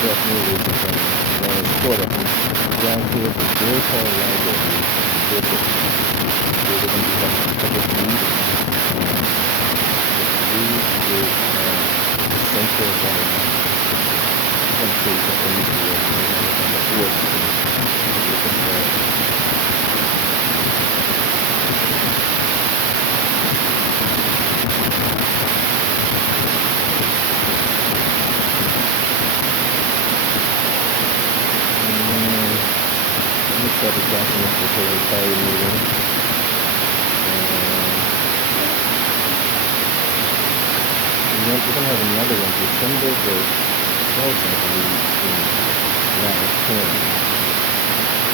good afternoon, ladies and gentlemen. It's Florida. Down here for Georgetown Library in Deerfield, where we're going to be having a public meeting. The Center of some state that we need to on the board to look at that. Set the documents before the entire meeting. And then we're going to have another one, December the 12th, I believe, in Lattice County.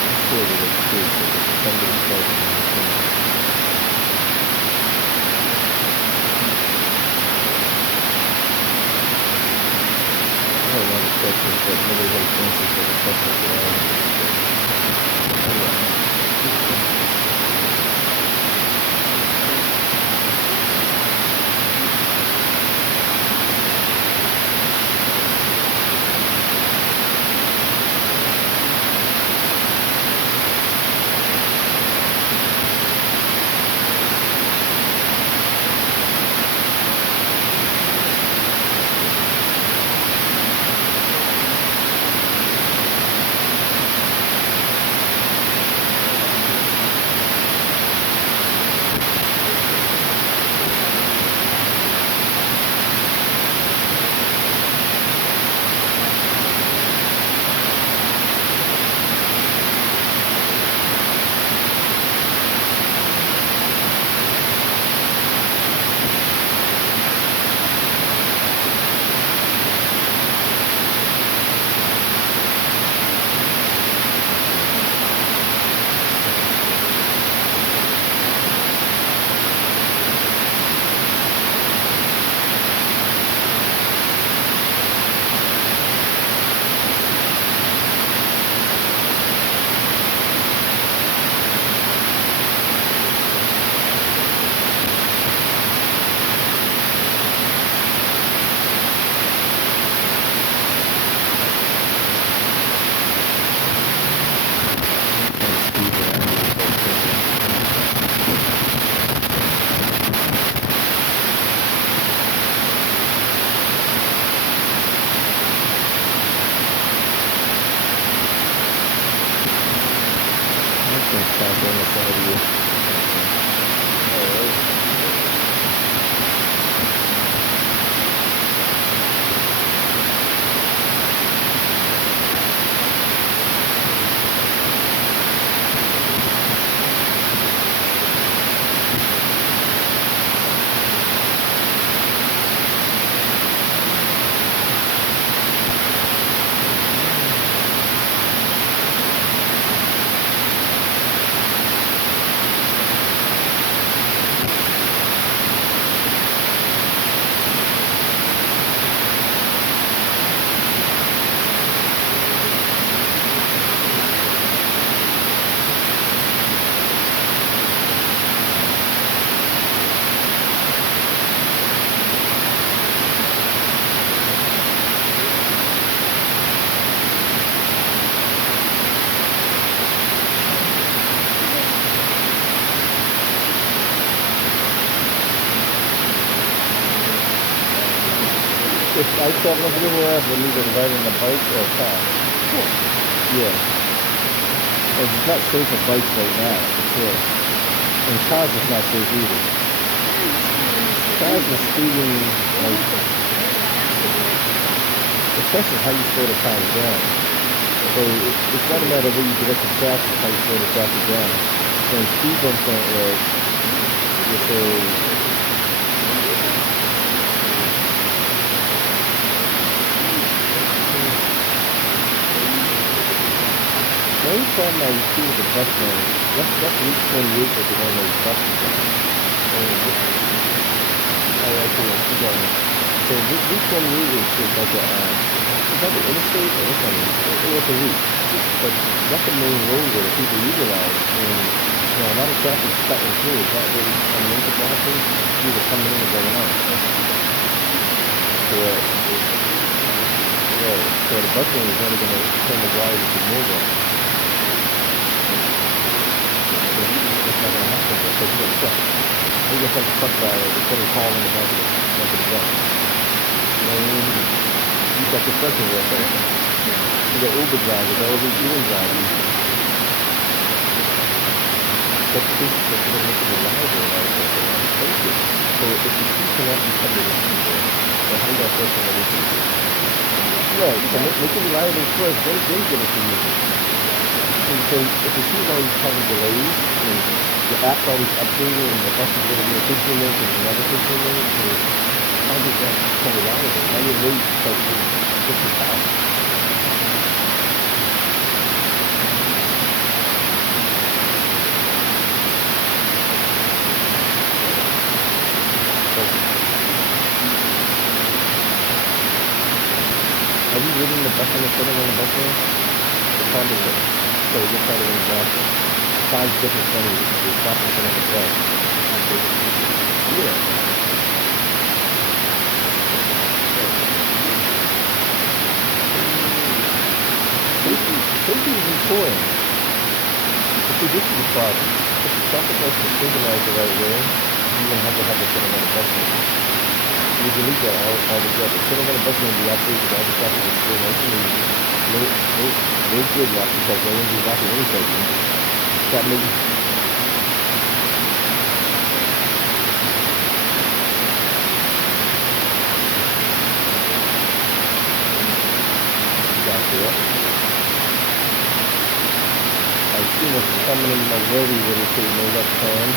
I'm sure that it's true, so it's December the 12th in Lattice County. I have a lot of questions, but nobody has answers for the questions that I have. I travel everywhere, I believe in riding a bike or a car. Yeah. Well, it's not safe for bikes right now, for sure. And cars is not safe either. Cars are speeding, like, especially how you slow the cars down. So it's not a matter of where you direct the traffic, how you slow the traffic down. So when speed bumps don't work, you say, the only problem I see with the bus lane, that's Route 28 that they're going to make buses on. So Route 28 is like a, it's like an interstate, or what's on it? It's a route. But that's the main road that people utilize, and a lot of traffic is cutting through. It's not really coming into Boston, it's either coming in or going out. Correct. Right. So the bus lane is only going to turn the wires to move them. That's not going to happen, because you get stuck. You get like a truck driver that's putting call in the back of the bus. You know what I mean? You got construction workers. You got Uber drivers, all these Uber drivers. But this is going to make it reliable, right? So if you connect with somebody then how do that person everything? Right, so make it reliable first, then get it to you. So if the queue's always having delays, and the app's always updating, and the bus is going to be a 15 minutes and another 15 minutes, so how does that become reliable? Now you're late, like, just the time. Have you ridden the bus on the sitting on the bus lane? The car is it. So you try to walk. Five different things. You stop and sit on the bus. Yeah. Safety is important. But see, this is the problem. If the traffic lights are synchronized the right way, you don't have to have the sitting on the bus lane. You delete that altogether. Sitting on the bus lane, you operate with all the traffic is still nice and easy. No gridlock because there won't be blocking any section. That maybe. Gotcha. I've seen us coming in already where they say no left turn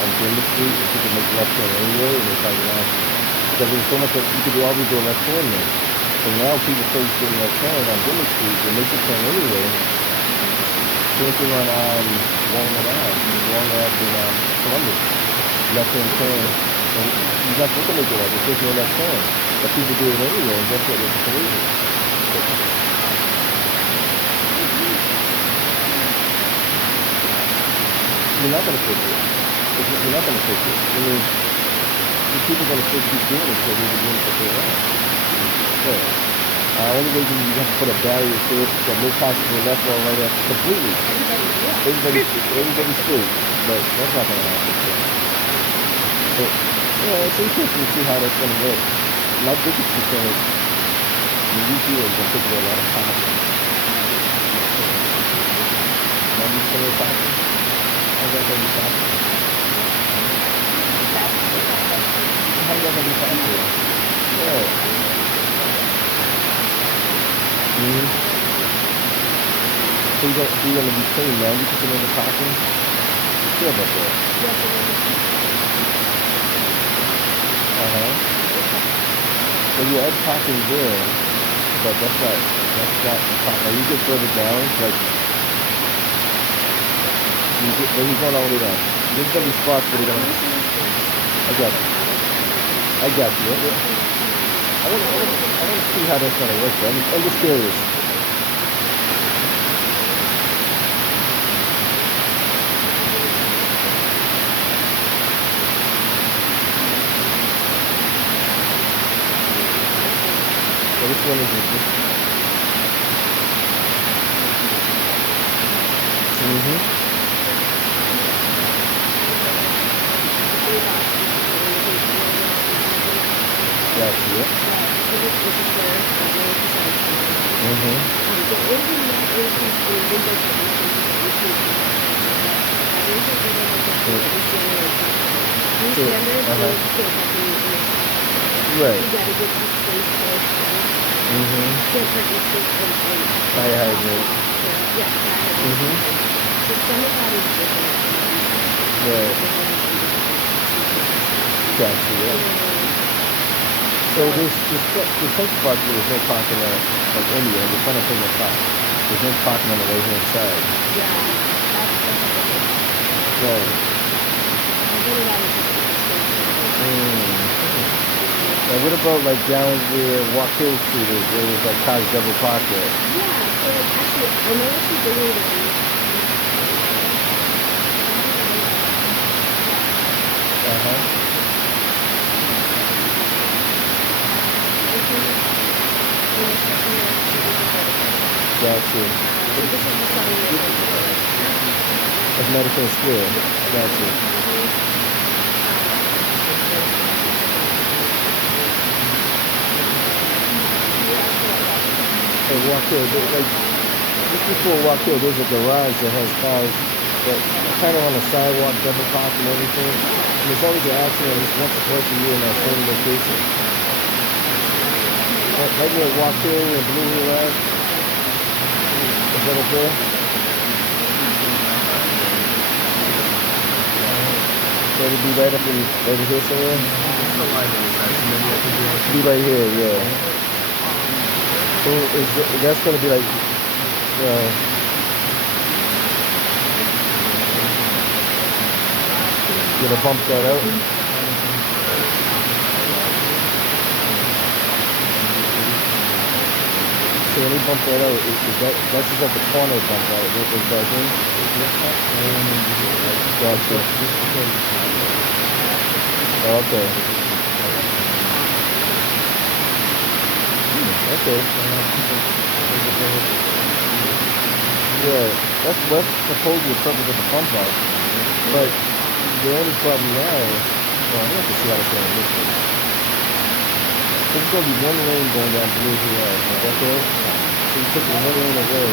on Dimmer Street. If you can make left turn anyway, and it's like now. Because there's so much that you could do always do a left turn there. So now people say you can left turn on Dimmer Street, they make the turn anyway. Same thing on Walnut Ave. Walnut Ave in Columbus. Left hand turn. And you're not supposed to make it like it says no left turn. But people do it anyway, and guess what? It's a collision. You're not going to fix it. You're not going to fix it. I mean, people are going to still keep doing it because they've been doing it for so long. Yeah. Only way you have to put a barrier to it that no cars can go left or right up completely. Everybody's straight, but that's not going to happen. But, yeah, it's interesting to see how that's going to work. My biggest concern is the UP is going to take away a lot of parking. 90% of the parking. How's that going to be possible? How's that going to be possible? Yeah. Mm-hmm. So you're going to be paying 90% of the parking? You sure about that? Uh-huh. So you add parking there, but that's not parking. You get further down, like, when you're going all the way down. There's going to be spots where they're going to... I got you. I want to see how that's going to work. I'm just curious. So which one is this? Mm-hmm. Gotcha. Right. Fire hydrant. Right. Gotcha. So there's some spots where there's no parking on, like anywhere. There's kind of thing that's park. There's no parking on the right hand side. Right. And what about like down where Walk Hill Street is, where there's like cars double parked there? So actually, I know what she's doing. Uh-huh. Gotcha. So this is the sign Of Medicare Square. Gotcha. Hey, Walk Hill, like, just before Walk Hill, there's a garage that has cars that kind of on the sidewalk, double park and everything. And there's always an accident at least once or twice a year in that same location. Right near Walk Hill and Blue Hill Ave. Is that okay? So it'll be right up in right here somewhere? Be right here, yeah. So that's gonna be like gonna bump that out. So when he bump that out, is that's just at the corner bump out, it back in? Gotcha. Okay. Okay. Yeah, that's supposedly the purpose of the pump out. But the only problem now is, well, I'm going to have to see how to say this one. There's going to be one lane going down Blue Hill Ave, is that correct? So you took the one lane away.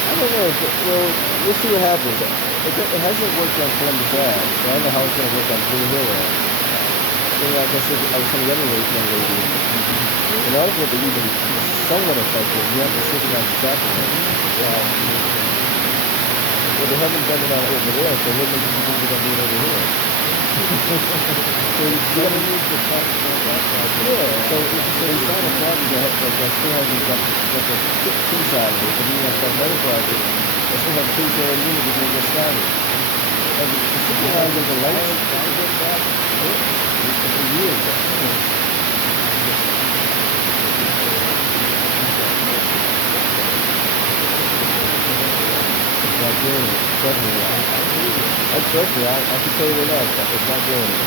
I don't know. Well, we'll see what happens. It hasn't worked on Columbus Ave, so I don't know how it's going to work on Blue Hill Ave. And like I said, I was telling the other young lady, in order for it to even somewhat effective, you have to synchronize the traffic lanes. Well, they haven't done it on over there, so what makes you think they're going to do it over here? So you're going to need the traffic lanes. Yeah, so it's not a problem that still hasn't got the two side of it, but you have to have another project that still have two side of it before you get started. And the synchronizing the lights, for years. It's not doing it. Definitely. Definitely. I can tell you right now, it's not doing it.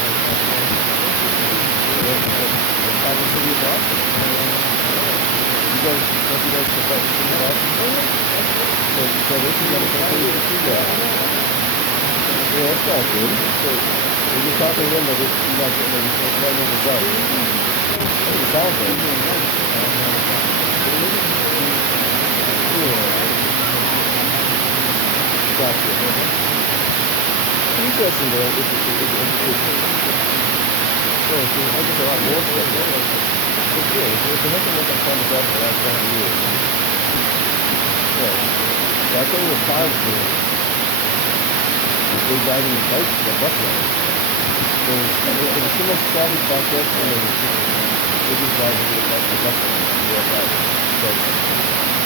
It's time to see you back. You guys prefer to see you back? So this is going to continue to do that. Yeah, that's not good. So you're talking to them, but you're not getting the result. That's what it sounds like. Yeah. Gotcha. Interesting though, I guess a lot more stuff. It's good. It's been nothing like I've found out for the last 20 years. Yeah. So I tell you what cars do. They ride in the bike, the bus lane. There's too much traffic back there, and then they just ride into the bus lane. Because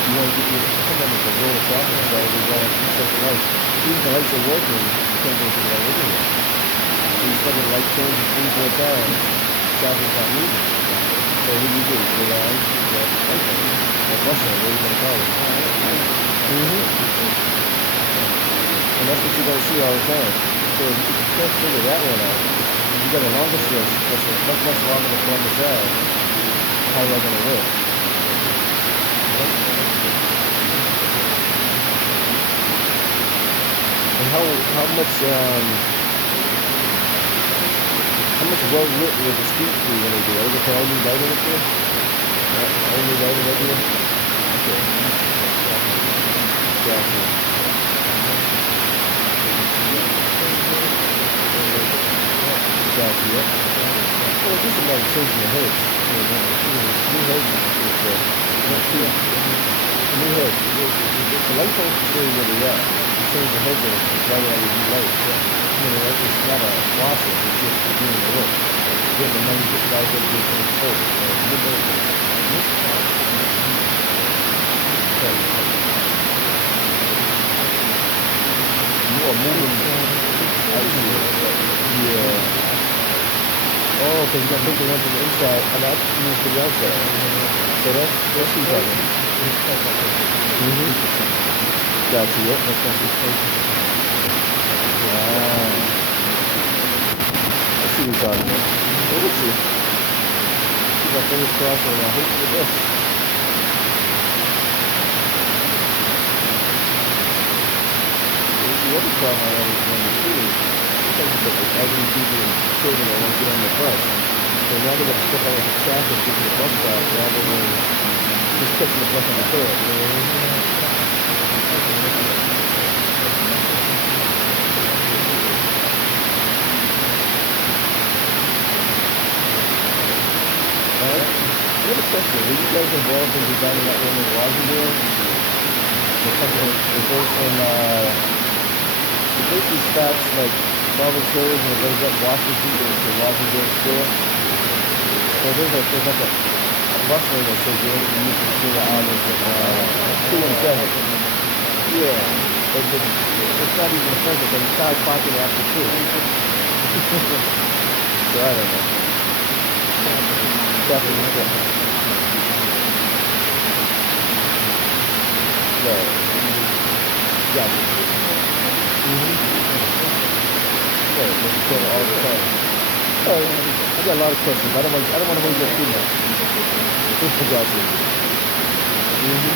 you want to get your sometimes it's a roll of traffic, so they go on two sets of lights. Even if the lights are working, you can't go to the light anyway. So you start the light change 3-4 times, traffic's not moving. So what do? You go down, you go up the light lane. Or bus lane, what are you going to call it? And that's what you're going to see all the time. So if you can't figure that one out, you got a longer stretch that's much longer than Columbus Ave. How are you going to work? And how much well lit with the street tree when they do? Are they put only lighting up there? Only lighting up there? Okay. Gotcha. Gotcha, yep. Well, it's just a matter of changing the heads. New heads is new heads. The light posts stay where they are. You change the heads and it's right on the light. It's not a process, it's just doing the work. Getting the money, get the guys that get things sold. You are moving. I see. Yeah. Oh, because you got to take the one from the inside and that moves to the outside. So that's what's talking. Mm-hmm. Gotcha. Yep. Ah, I see what you're talking about. Well, we'll see. Keep my fingers crossed and I hope for the best. The other problem I always remember too is sometimes you get like elderly people and children that want to get on the bus. So now they got to step out of the traffic to the bus stop rather than just catching the bus on the curb. You know what I mean? Alright. I have a question. Were you guys involved in designing that one in Rosendale? The company it goes from it basically starts like Providence Hills and it goes up Washington to Rosendale Square. So there's like a bus lane that says you only can use between the hours of 2 and 7. Yeah. But it's not even offensive because you start parking after 2. So I don't know. Definitely. Right. Gotcha. Mm-hmm. Right. Looking forward all the time. Oh, I got a lot of questions. I don't want to hold you up too much. Gotcha. Mm-hmm.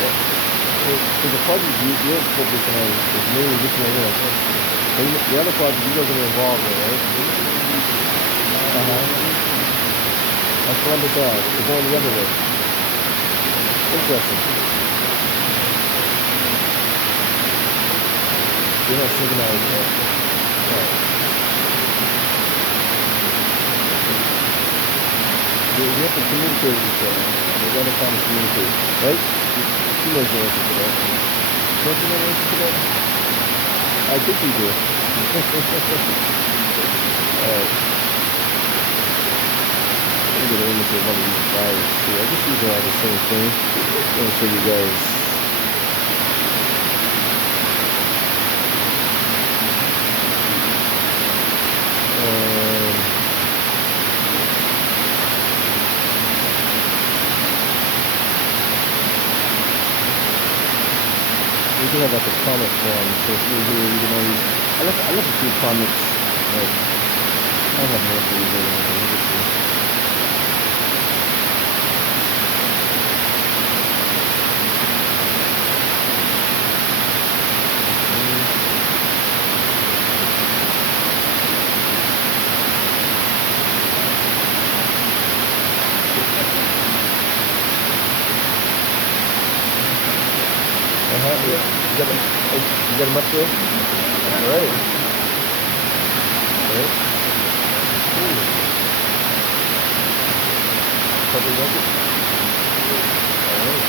Yeah. So the project you're focusing on is mainly this one here. So the other project you guys are involved in, right? Uh-huh. On Columbus Ave. It's going the other way. Interesting. You're not synchronized yet. Right. We have to communicate with each other. We gotta come and communicate. Right? She knows the answer to that. Don't you know the answer to that? I think you do. Alright. I'm gonna get an image of one of these flyers too. I guess these are all the same thing. I'm gonna show you guys. We do have like a comic form, so if you're here, you can always. I left a few comics. Like, I have more for you later. Let me see. Yeah. You got them up there? All right. All right. Ooh. Something like it? All right.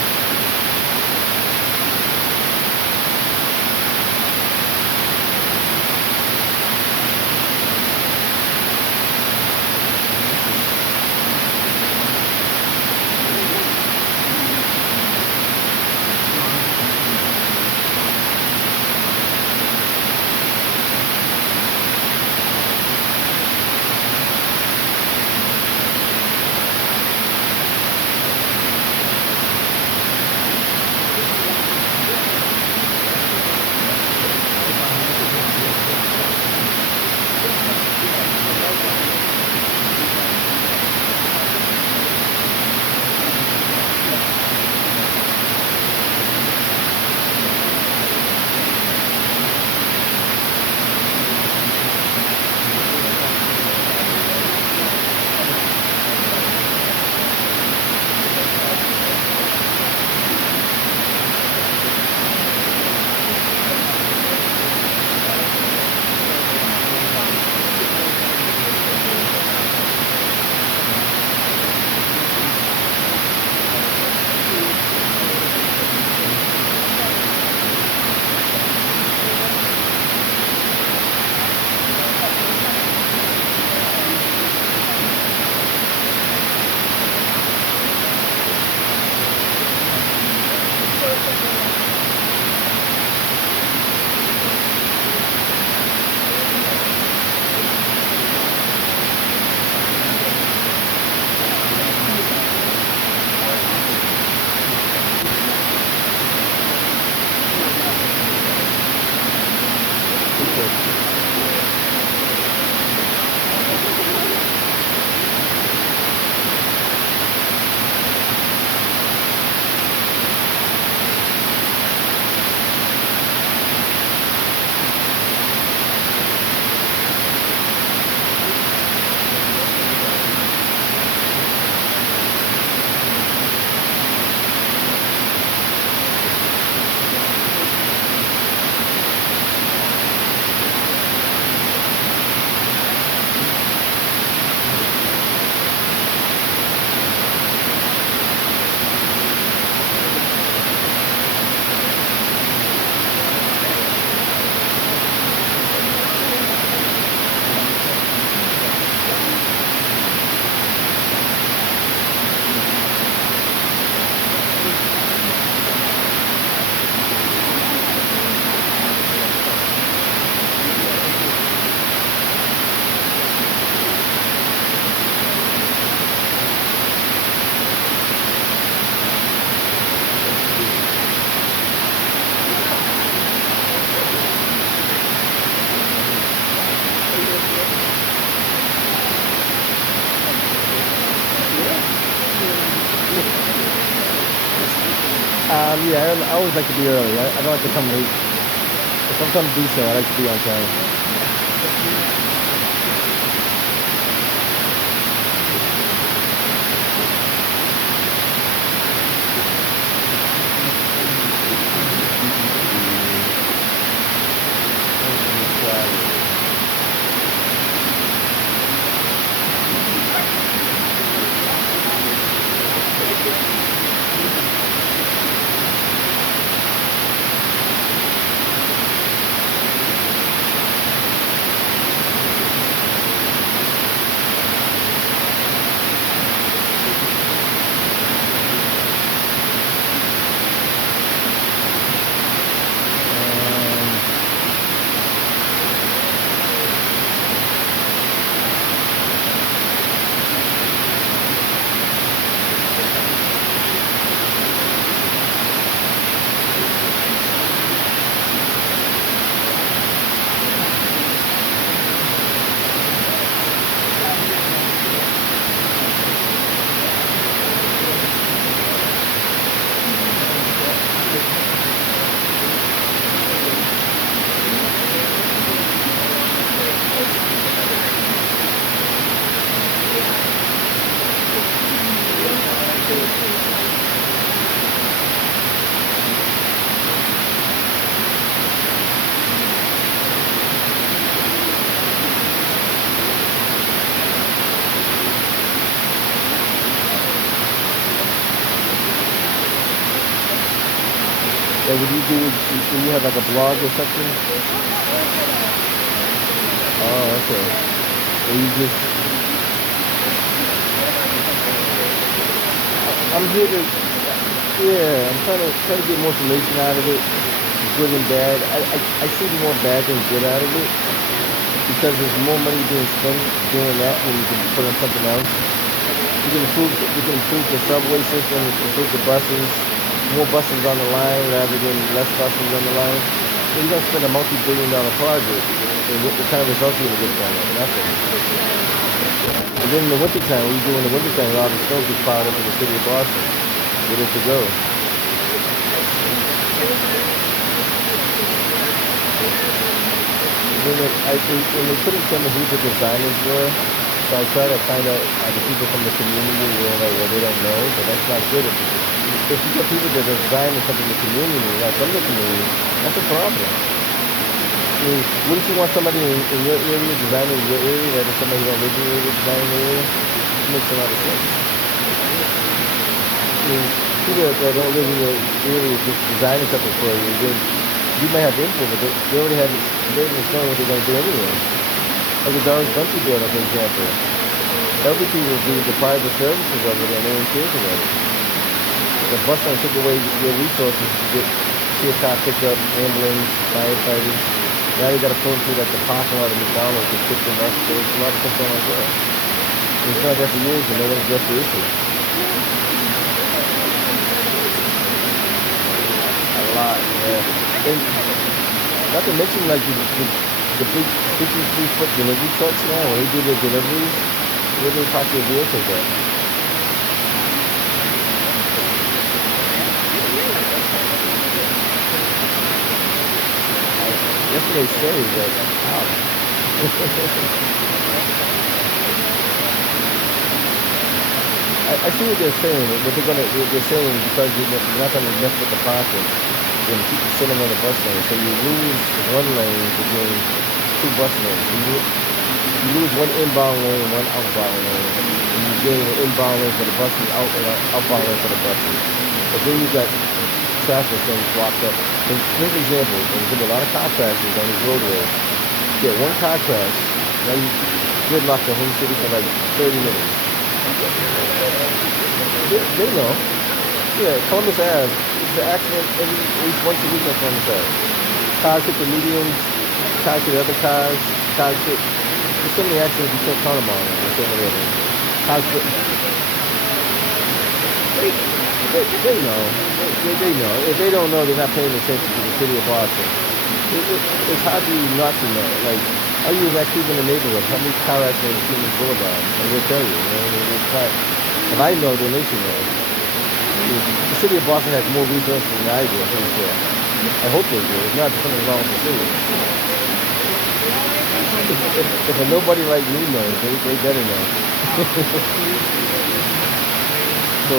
Yeah, I always like to be early. I don't like to come late. If I'm coming decent, I like to be on time. Yeah, would you have like a blog or something? Oh, okay. Or you just, I'm here to, yeah, I'm trying to get more information out of it, good and bad. I see more bad than good out of it because there's more money being spent doing that when you can put on something else. You can improve the subway system, improve the buses, more buses on the line rather than less buses on the line. So you're gonna spend a multi-billion-dollar project, and what kind of results are you gonna get from it? Nothing. And then in the wintertime, what you do in the wintertime, all the snow gets piled up in the city of Boston. Where does it go? When they couldn't tell me who the designers were, so I try to find out the people from the community where they don't know, but that's not good. If you get people that are designing something in the community, not from the community, that's a problem. I mean, wouldn't you want somebody in your area designing in your area rather than somebody who don't live in your area designing in your area? It makes a lot of sense. I mean, people that don't live in your area just designing something for you, then you may have input, but they already have explained what they're going to do anyway. Like the Dawes Country Building, for example. Elderly people will be deprived of services over there and no one cares about it. The bus line took away your resources to get car pickup, ambulance, firefighters. Now you got to pull them through like the parking lot of McDonald's to pick them up. So it's a lot of stuff going like that. It's been like that for years and no one's addressed the issue. A lot, yeah. And not to mention like the big 53-foot delivery trucks now, when they do their deliveries, where they park their vehicles at? That's what they say, but how? I see what they're saying. They're saying because you're not gonna mess with the parking, you're gonna keep the cinema on the bus lane, so you lose one lane between two bus lanes. You lose one inbound lane, one outbound lane, and you gain an inbound lane for the buses, outbound lane for the buses. But then you got traffic things blocked up. And here's an example. There's been a lot of car crashes on this roadway. You get one car crash, now you gridlock the whole city for like 30 minutes. They know. Yeah, Columbus Ave. It's an accident at least once a week on Columbus Ave. Cars hit the medians, cars hit other cars, there's so many accidents you can't count them all. I can't believe it. Cars hit, they know. They know. If they don't know, they're not paying attention to the city of Boston. It's hard for you not to know. Like, are you active in the neighborhood? How many car accidents in this boulevard? And they'll tell you. It's not, if I know, then they should know. The city of Boston has more resources than I do, I'm pretty sure. I hope they do. If not, there's something wrong with the city. If a nobody like me knows, they better know. So,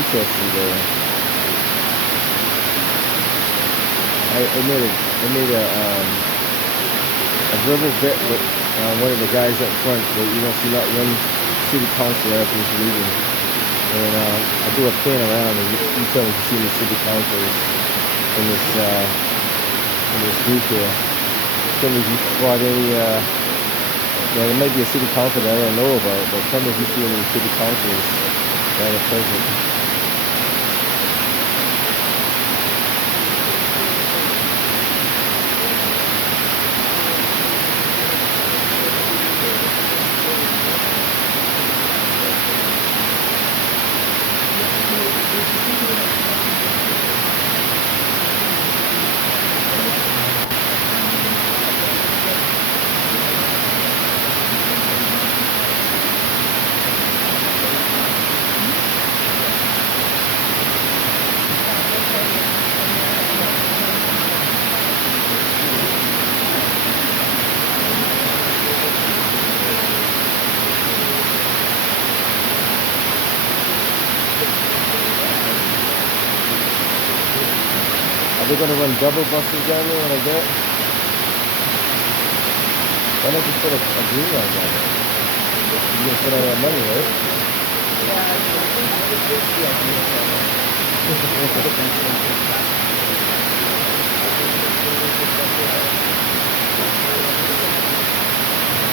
interesting though. I made a verbal bet with one of the guys up front that you don't see not one city councilor after this meeting. And I do a pan around and you tell me if you see any city councilors in this group here. Tell me if you spot any there might be a city council that I don't know about, but tell me if you see any city councilors that are present. They're going to run double buses down there like that? Why not just put a green line down there? You're going to spend all that money, right?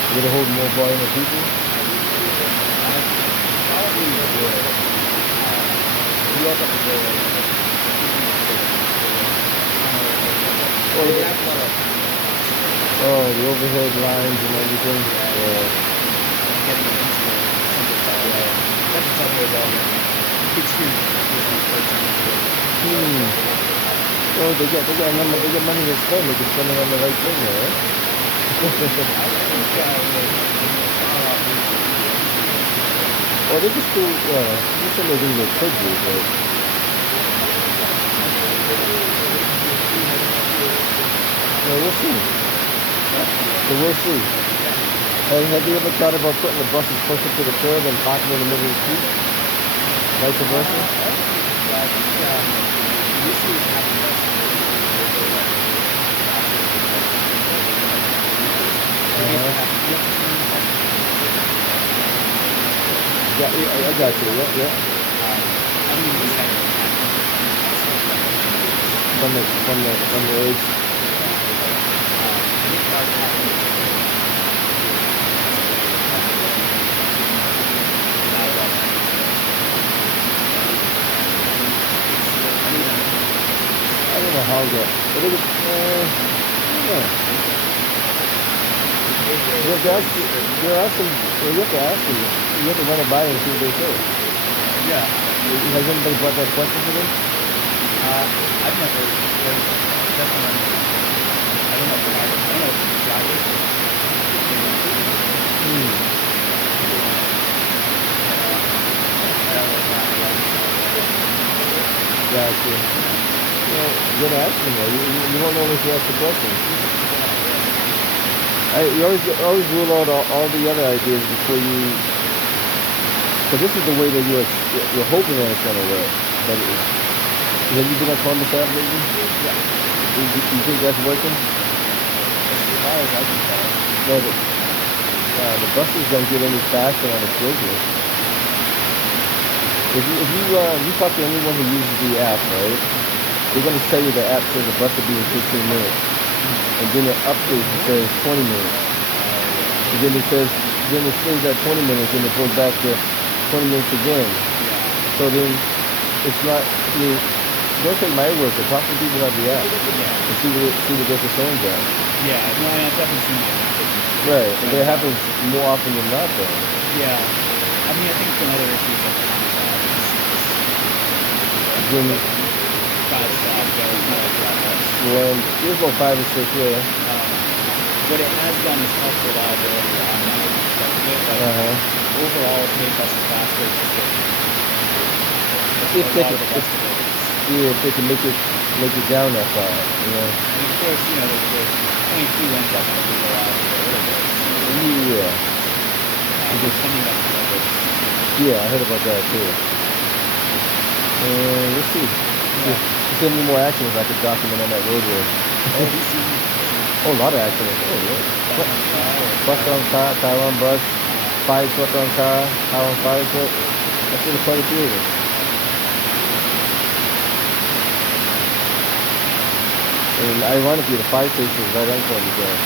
You're going to hold more volume of people? Oh, the overhead lines and everything. Oh, they got money to spend. They can spend it on the right thing, right? Well, they just do. Just some of the things they could do, but. Well, we'll see. So we'll see. Have you ever thought about putting the buses closer to the curb and parking in the middle of the street? Vice versa? Yeah, I got you. Yeah. From the edge. I don't know how that. But it was, yeah. You have to ask them. You have to ask them. You have to run it by and see what they say. Yeah. Has anybody brought that question to them? I've never. Definitely. I don't know if drivers. Gotcha. Well, you gotta ask them though. You won't know unless you ask the question. You always rule out all the other ideas before you. Because this is the way that you're hoping that it's gonna work. But have you been on Columbus Ave lately? Yeah. You think that's working? As far as I can tell. No, the buses don't get any faster on the schedule. If you talk to anyone who uses the app, right? They're gonna tell you the app says the bus will be in 15 minutes. And then it updates and says 20 minutes. And then it stays at 20 minutes and it goes back to 20 minutes again. So then it's not don't take my word for it. Talk to people about the app and see what their concerns are. Yeah, no, I've definitely seen that happen. Right. And that happens more often than not though. Yeah. I mean I think another issue is that Then God's job, Joe, it's not like that. One, there's about 5 or 6, yeah. What it has done is helped reliability on that aspect of it, but Uh-huh. overall to make us faster, it's just that If a they lot could, of the if, rest of it is. yeah, if they can make it down that far, you know. And of course, you know, the 22 ends up going to be reliable a little bit. Yeah. Depending on the numbers. Yeah, I heard about that too. And let's see. Yeah. If there's any more accidents I could document on that roadway. Oh, we've seen Oh, a lot of accidents. Oh, yeah. stuff on car or Bus on car, car on bus, fire truck on car on fire truck. I've seen quite a few of them. And ironically, the fire station is right on Columbus Drive.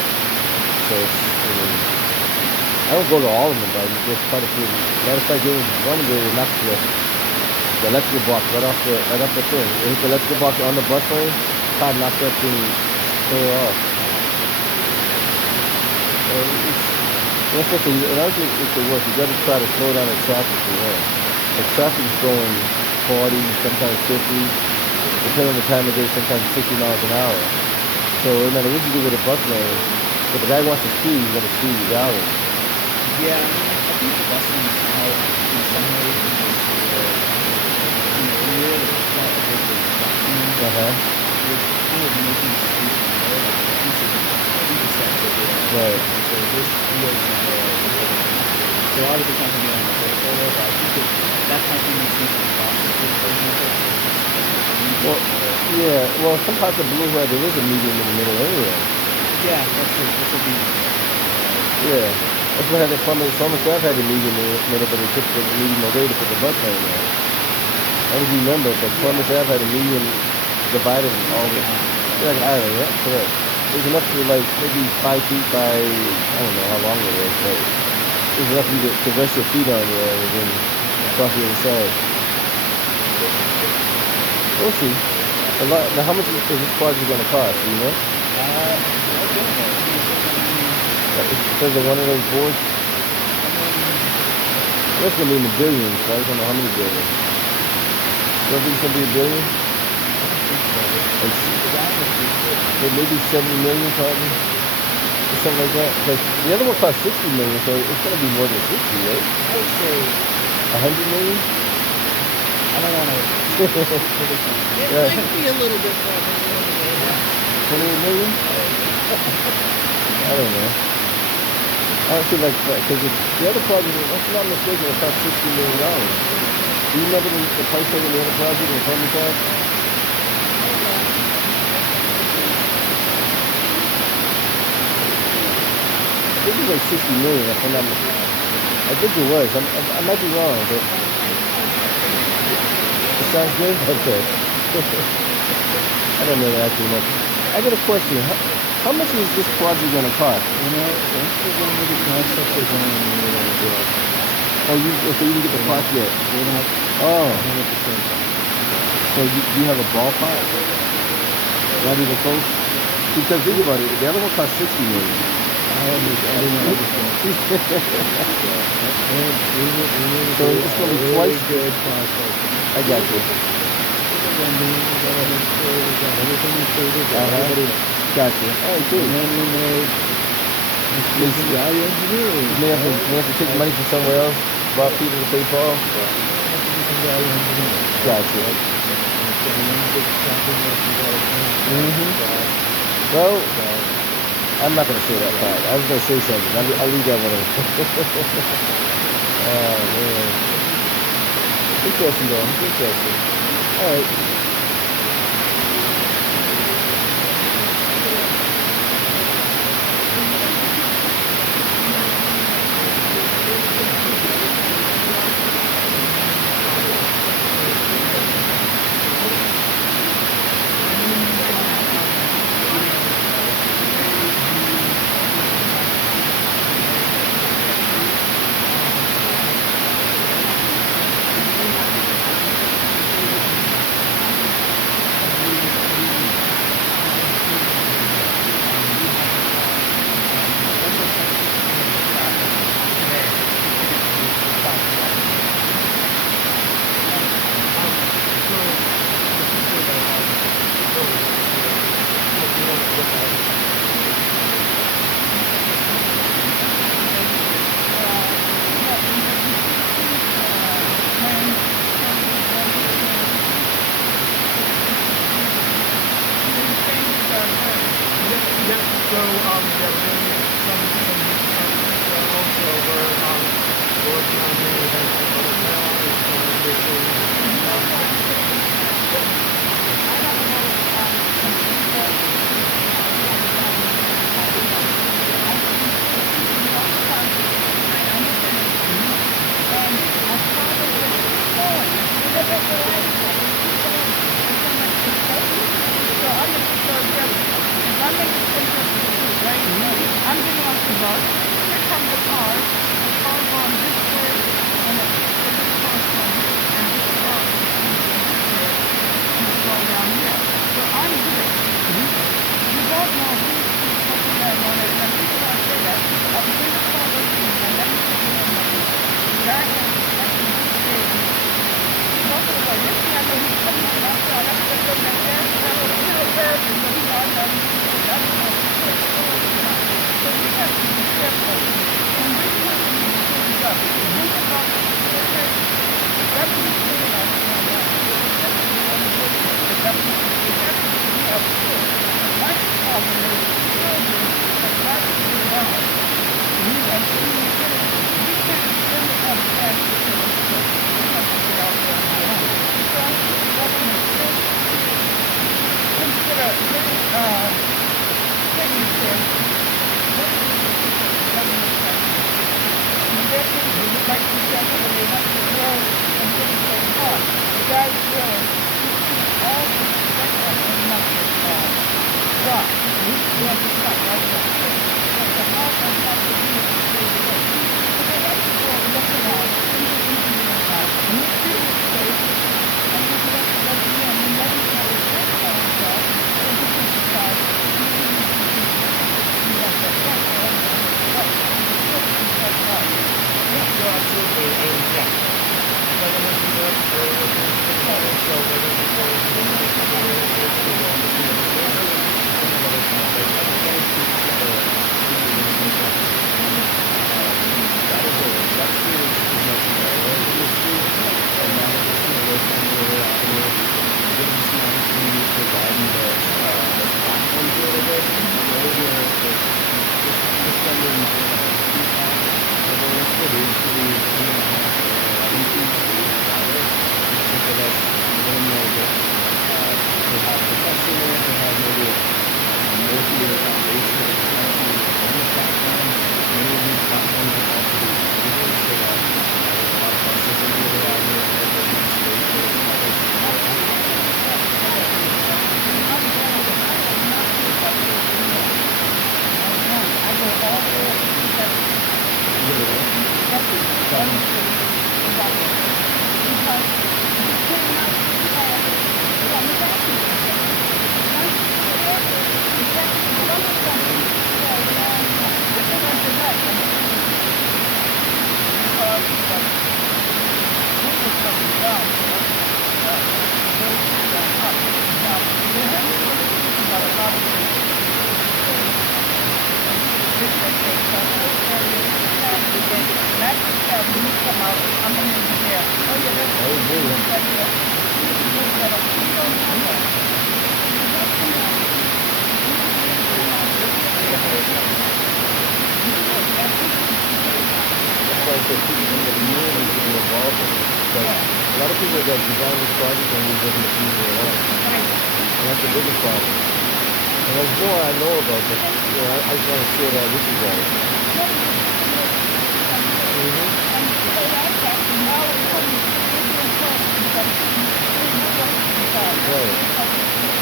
So it's, I don't go to all of them, but there's quite a few. Matter of fact, there was one where they knocked the electrical box right off the thing. It hit the electrical box on the bus lane. Car knocked that thing clear off. That's what in order to work, you got to try to slow down the traffic as well. The traffic is going 40, sometimes 50, depending on the time of day, sometimes 60 miles an hour. So no matter what you do with a bus lane, if the guy wants to speed, he's going to speed regardless. Yeah, I think the busing is now, in some ways, really quite a big reduction. It's kind of making streets narrow, like the intersection there. Right. So this feels narrow. So obviously it's not going to be on the whole photo, but I think that's my thing with streets across the street, for example. Well, yeah. Well, some parts of Blue Ridge, there is a median in the middle anyway. Yeah, that's true. This will be. Yeah. That's what had the Columbus Ave had the median in the middle, but they took the median away to put the bus lane there. I don't remember, but Columbus Ave had a median divided all the like an island, yeah, correct. It was enough to like maybe 5 feet by I don't know how long it was, but it was enough for you to rest your feet on there and then cross the other side. We'll see. Now, how much is this project going to cost? Do you know? I don't know. It says on one of those boards. That's going to be in the billions, so I don't know how many billions. You don't think it's going to be a billion? Like, maybe 70 million probably. Or something like that. Because the other one cost 60 million, so it's going to be more than 60, right? I would say 100 million? I don't want to. It might be a little bit more than 28 million? I don't know. I don't feel like, because the other project, if I'm not mistaken, it cost $60 million. Do you remember the price tag of the other project in Columbus Ave? I think it was like 60 million, if I'm not mistaken. I think it was. I might be wrong, but it sounds good? Okay. I don't know actually much. I got a question. How much is this project going to cost? You know, once we're going with the concept, we're going to need a bill. Oh, so you didn't get the cost yet? We're not Oh, 100%. so you have a ballpark? Not even close? Because think about it, the other one cost 60 million. I understand. So it's going to be twice. Good process. I got you. Everything included. Everybody Got you. All right, and good. then we made value engineering. May have to take money from somewhere else, borrow people to pay Paul. Value engineering. Got you. Well, I'm not going to say that part. I was going to say something. I'll leave that one alone. Oh, man. Interesting, though. Interesting. All right. there have been some also we're working on doing events with other towns and I'm getting off the bus. Here comes the car. The car going this way, and the car coming, and this car is going down here. So I'm here. You don't know who's looking at one of them. People don't say that. I was in the car listening, and then the guy has most of the yesterday I know he's coming on that side. I'm just looking at that. I don't see the person, but he's not done. So we have to be careful. And we have to be cleaned up. Think about the government cleaning up. The government we have to be up here. My problem is children have got to be around. We are senior citizens. We can't spend it on cash. We have to get out there and around. So I think the government should consider taking care like you said, when they went to the road and didn't go far, the guys really all the respect of them must have stop. We have to stop right there. But the house has got to be a straight way. So they have to go looking out into the house. And you see this place, and you have to go in and let each other check on themselves, so you can decide if you have to check on So absolutely, and yeah, like I mentioned earlier, so whether it's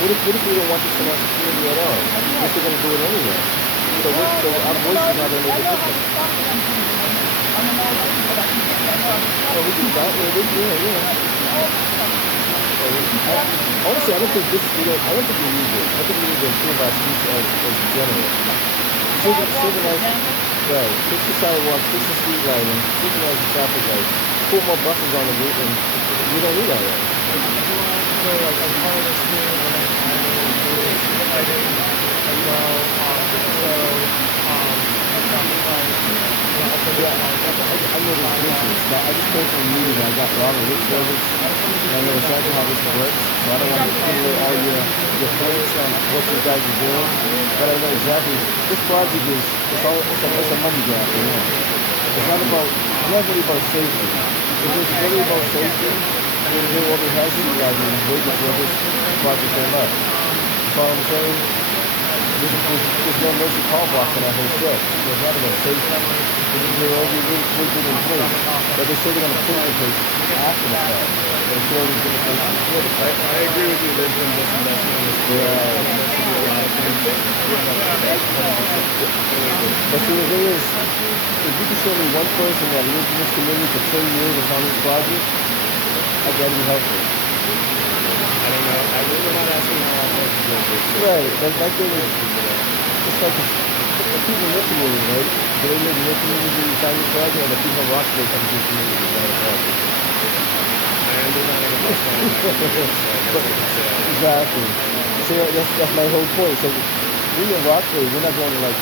What if we don't want this in our community at all? We're still going to do it anyway. So our voice is not going to make a difference. Oh, we can start. Honestly, I don't think this. I don't think we need this. I think we need to improve our streets as general. Right. Fix the sidewalk, fix the street lighting, synchronize the traffic lights, put more buses on the route, and we don't need all that. So like as part of this thing, lighting as well. I know there's glitches, but I just came from a meeting and I got wrong with it. And I know exactly how this works. So I don't want to put away all your points on what you guys are doing. But I know exactly this project is it's a money grab for him. It's not about safety. If it's really about safety, then he already has you guys and he's waiting for this project came up. You follow what I'm saying? There's no mercy call box on that whole set. There's not about safety. They're already put it in place. But they say they're going to put it in place after the fact. They're slowly put it in place before the fact. I agree with you. There's been disinvestment in this field. Yeah. There should be a lot of things. But see, the thing is, if you can show me one person that lived in this community for 10 years and found this project, I'd rather be helpful. I don't know. We're not asking how long folks live here. Right. But my thing is, it's like the people in your community, right? Do they live in your community and find this project, or the people in Rockville come to your community and find the project? I am designing a bus line in my community, so I guess we could say that. Exactly. See, that's my whole point. So we in Rockville, we're not going to like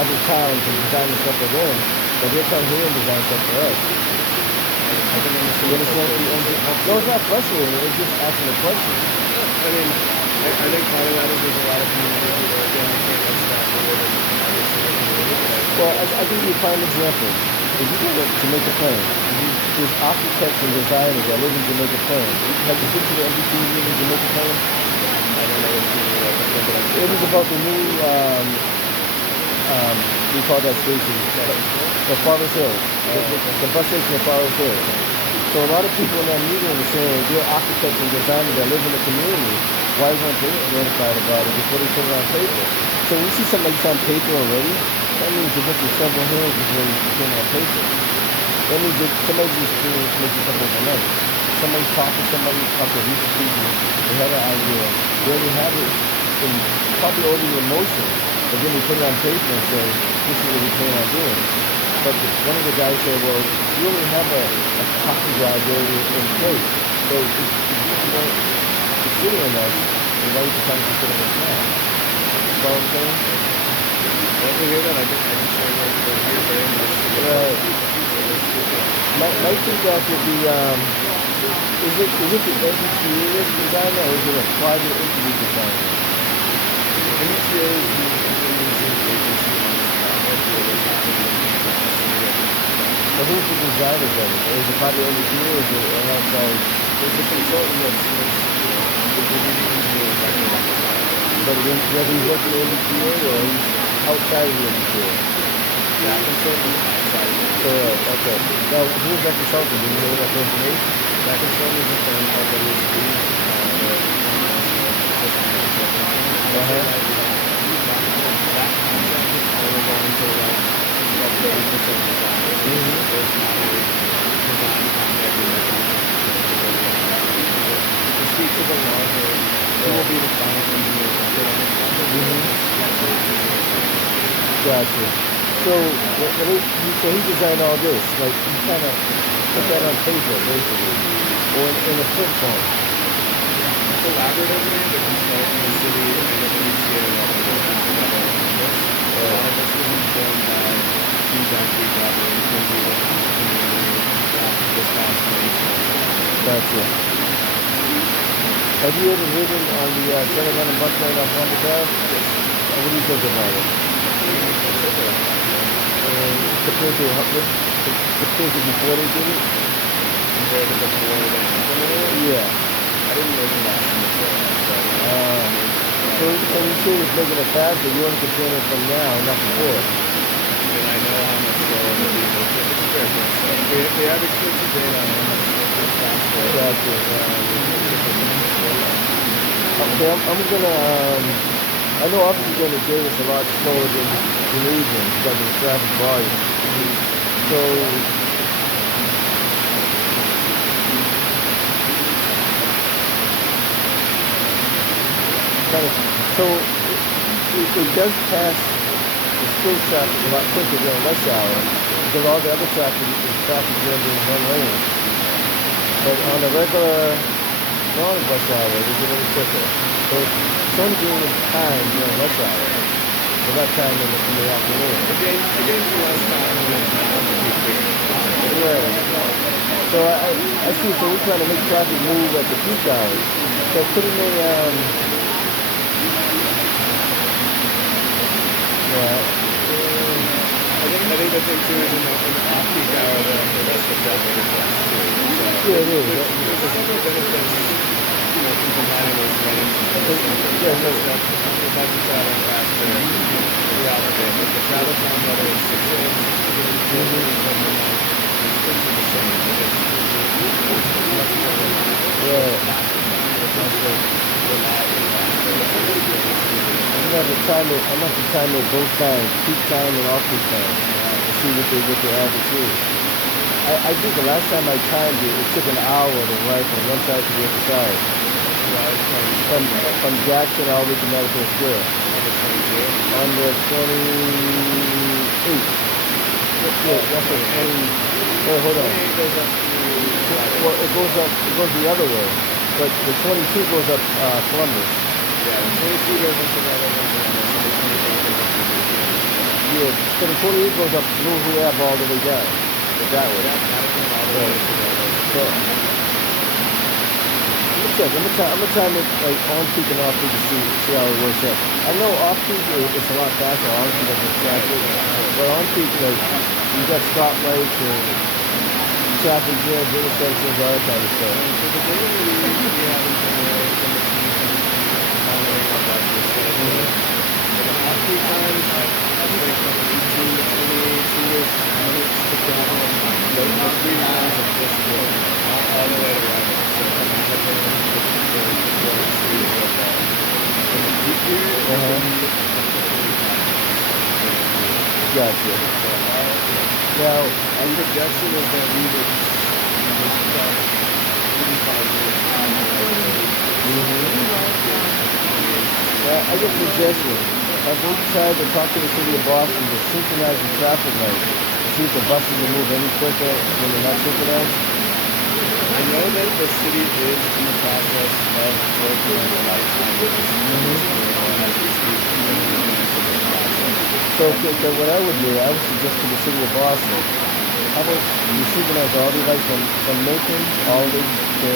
other towns and designing stuff for them, but they'll come here and design stuff for us. I can You understand. understand? No, it's not frustrating. It's just asking a question. I mean, I think part of that is there's a lot of communities who are again, you can't let staff to live in obviously the community, but Well, I'll give you a prime example. If you go to Jamaica Plain, there's architects and designers that live in Jamaica Plain. Have you been to the MBC meeting in Jamaica Plain? I don't know what community that is, but I'm It was about the new, we call that station, the Forest Hill, the bus station in Forest Hill. So a lot of people in that meeting were saying they're architects and designers that live in the community. Why weren't they notified about it before they put it on paper? So when you see something like this on paper already, that means it went through several hands before it became on paper. That means that somebody just didn't make this up overnight. Somebody talked to these people, they had an idea, they already had it in, probably already in motion, but then they put it on paper and say, this is what we plan on doing. But one of the guys said, well, we already have a parking garage already in place. So if you want considering us, then why are you trying to consider us now? You know what I'm saying? glad to hear that. I can say that we're here very much to get Right. My feedback would be, is it the MBTA designer or is it a private entity designer? MBTA is the implementing agency on this project. We're working But who's the designers of it? Is it private MBTA or is it an outside? There's a consultant that's the engineer director on this project. But whether he's working in MBTA or he's outside of the MBTA? That consultant is outside of it. Okay. Now, who's that consultant? Do you know who that person is? That consultant is a firm called WSP. They're international design consulting firm. I would say that contract is only going to like roughly 8% design. There's not a design contract in that contract. To speak to the larger, who will be the final engineer record on this project. Gotcha. So, so he designed all this. Like, he kind of put that on paper, basically. Or in a flip phone. Collaboratively, the consultant, the city, and the MBTA are all working together on this. A lot of this is informed by feedback we gather from people in the community this past week. Gotcha. Have you ever ridden on the Center Line bus line off London Ave? What do you think about it? Compared to before they did it? Compared to before they implemented it, Yeah. I didn't live in that cemetery, but So you say it's making it faster, you're only comparing it from now, not before. and I know how much slower the vehicle is. It's very good. So we have exclusive data on how much faster. Gotcha. Okay, I'm gonna, I know obviously during the day it's a lot slower than the evening because of the traffic volume. So, it does pass the school traffic a lot quicker during rush hour because all the other traffic is traffic in one lane. But on a regular non-rush hour, it's a little quicker. So it's only doing time during rush hour, but not time in the afternoon. It gains less time when it's not a peak period. Yeah. So I see. So we're trying to make traffic move at the peak hours. So putting a yeah. I think the thing too is in the off-peak hour, the rest of the traffic is less too. So Yeah, it is. there's a couple benefits, from combining those lanes. Yeah, One so, is that you might be traveling faster throughout the day, but the travel time, whether it's 6 a.m., 6 to 30, 7 to 9, is essentially the same. It's much more reliable. yeah. Faster time, it's also reliably faster. I'm gonna have to time it. I'm gonna have to time it both times, peak time and off peak time, to see what the average is. I think the last time I timed it, it took an hour to ride from one side to the other side, from Jackson all the way to Madison Square. On the 28th. Yeah, that's the 20. Wait, hold on. Well, it goes the other way, but the 22 goes up Columbus. Yeah, the 22 goes up to the other one, and the 28 goes up to the other one. Yeah, so the 28 goes up Louisville Ave all the way down. That way. So, I'm gonna time it like on peak and off peak to see how it works out. I know off peak it's a lot faster, obviously because it's traffic. But on peak, like you got stoplights and traffic jams, intersections, all that kind of stuff. Off-peak times, I think from 18 to 22-ish minutes to travel, the 3 miles of this road, all the way to Rivals. So from Hamilton to the Florida Street of in the peak period, Gotcha. So Now, our projection is that we would about 85 minutes. I get a suggestion. Have we tried to talk to the city of Boston to synchronize the traffic lights to see if the buses will move any quicker when they're not synchronized? I know that the city is in the process of working on the lights as we speak, even in advance of this process. So what I would do, I would suggest to the city of Boston, how about you synchronize all the lights from Macon all the way to,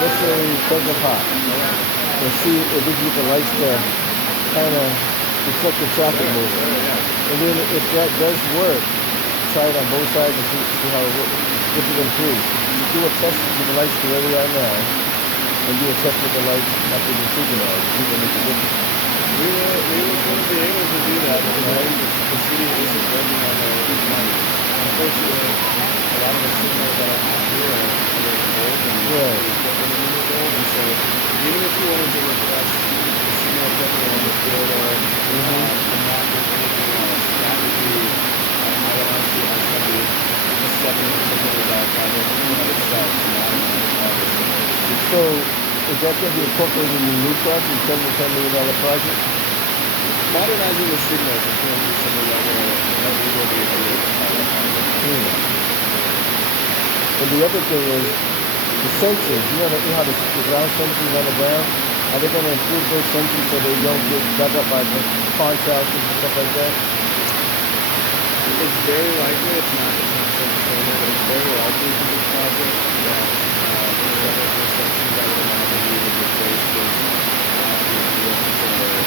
let's say, Central Park, and see if we can get the lights to kind of reflect the traffic movement. And then if that does work, try it on both sides and see how it works, if it improves. Do a test with the lights to where they are now, and do a test with the lights after the synchronized. See if it makes a difference. We will be able to do that, but the city isn't working on their lights. Unfortunately, a lot of the signals that are out here are very old and the equipment is old, and so even if you wanted to request the signal equipment on this corridor and not do anything else, that would be, I would honestly ask somebody a $7 million project in and of itself to modernize all this signal. So is that going to be incorporated in the new project, $10 million project? Modernizing the signals is going to be something that we will be doing. And the other thing is the sensors. You know how the ground sensors on the ground? Are they going to improve those sensors so they don't get dug up by the contractors and stuff like that? It's very likely, it's not 100% clear, but it's very likely for this project that some of the sections I would imagine you would replace with some of the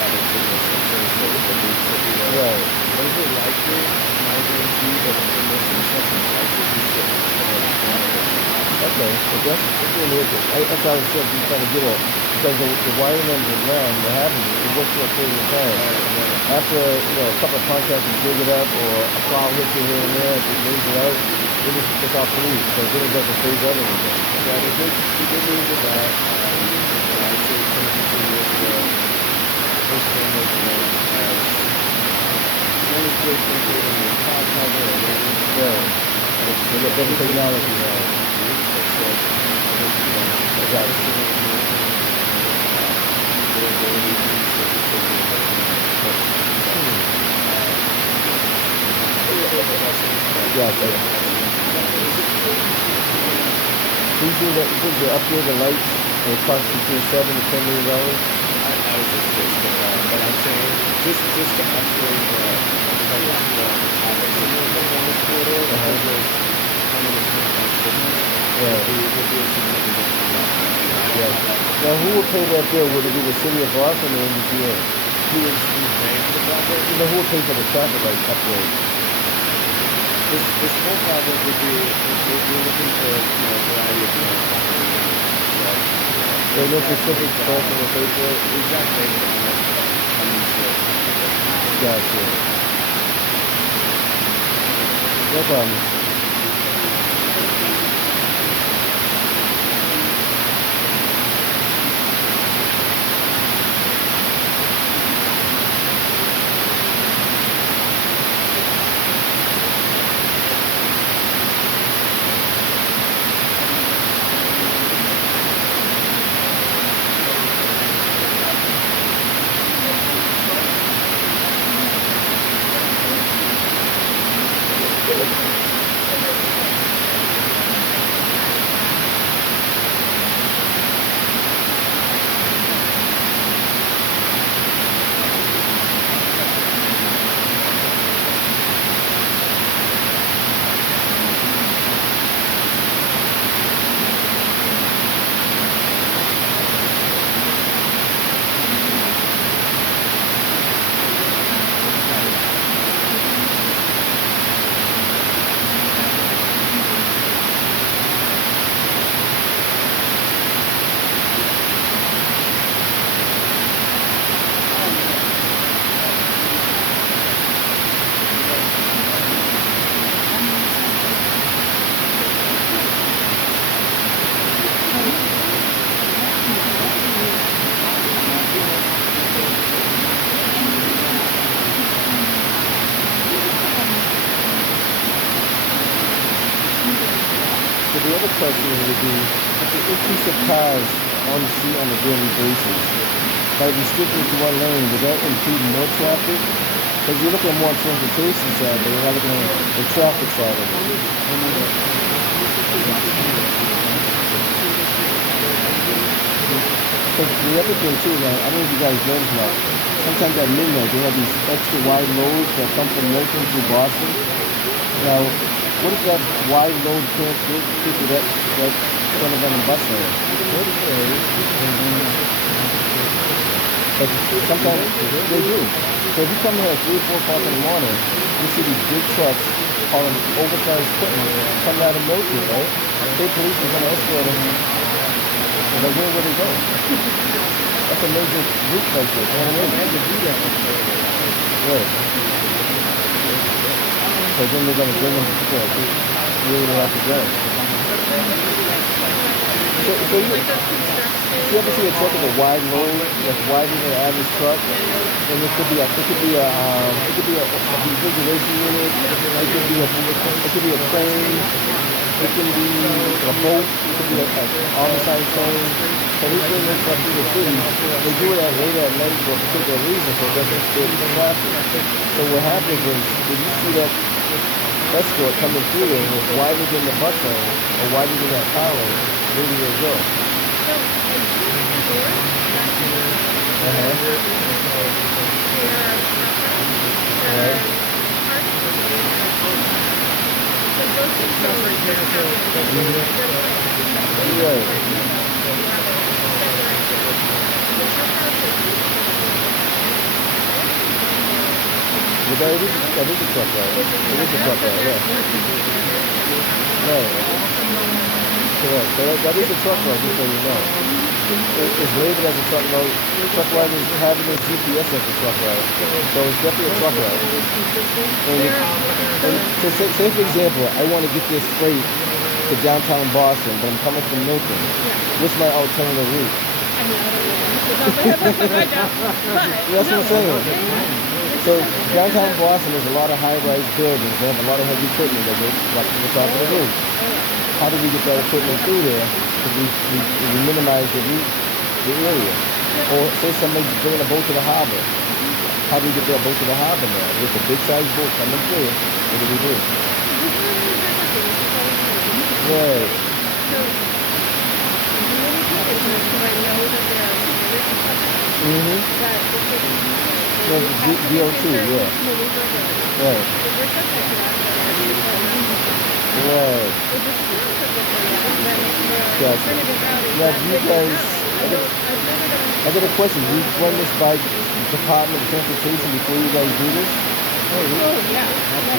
traffic signal sensors that need to be there. Right. Those are likely, I guarantee, but the missing sections likely to be shipped to Okay, well that's really interesting. That's how I was trying to get at. Because the wiring and the ground, what happens is it works for a period of time. After, a couple of contractors dig it up or a plow hits it here and there, if it lays it out, it just gets off the leaf. So then it doesn't phase out anything. Yeah, the good news with that, I'd say 10 to 15 years ago, first cameras were not as good quickly than the cloud cover or rain. Yeah. They got better technology now. Gotcha. These are the upgrade the lights and it costs between $7 to $10 million. I was just joking around, but I'm saying just to upgrade the traffic signals on this corridor, coming to Tampa and shipping it Right. would be a significant investment. Yeah. Now, who would pay that bill? Would it be the city of Boston or NBPA? Who's paying for the project? You know, who would pay for the traffic light upgrade? This whole project would be we're looking for a variety of different opportunities. So no specific person will pay for it? Exact based on it coming to Gotcha. No problem. So the other question would be, with the increase of cars on the street on a daily basis, by restricting to one lane, would that impede more traffic? Because you're looking more transportation side, but you're not looking at the traffic side of it. Because the other thing too, man, I don't know if you guys notice now, sometimes at midnight they have these extra wide loads that come from Milton to Boston. Now, what if that wide load can't get to that front of them bus lane? But sometimes they do. So if you come here at 3 or 4 o'clock in the morning, you see these big trucks hauling oversized equipment coming out of Milton, right? State police is going to escort them. And like, where they go? That's a major route right there. You know what I mean? Right. So then they're going to bring them to court. Where they have to go. So you ever see a truck with a wide load that's wider than an average truck? And it could be a refrigeration unit. It could be a crane. It can be a boat. It could be an on-site train. So we bring this up to the city. They do that late at night for a particular reason, so it doesn't disturb the traffic. So what happens is, if you see that escort coming through there and it's wider than the bus lane or wider than that car lane, where do they go? But that is a truck ride. It is a truck ride, yeah. Right. Correct. So that is a truck ride, just so you know. It's labeled as a truck ride. Truck ride is having a GPS as a truck ride. So it's definitely a truck ride. And so say for example, I want to get this freight to downtown Boston, but I'm coming from Milton. What's my alternative route? That's what I'm saying. So downtown Boston, there's a lot of high-rise buildings. They have a lot of heavy equipment that goes like to the top of the roof. How do we get that equipment through there? Because we minimize the area. Or say somebody's bringing a boat to the harbor. How do we get that boat to the harbor now? With a big-sized boat coming through, what do we do? Right. DOT, yeah. Right. Right. It just feels a bit more, more Gotcha. definitive about it. Now, Not do you figured guys, out. I've never done I got a question. Do you run this by Department of Transportation before you guys do this? Oh, yeah. Oh, yeah.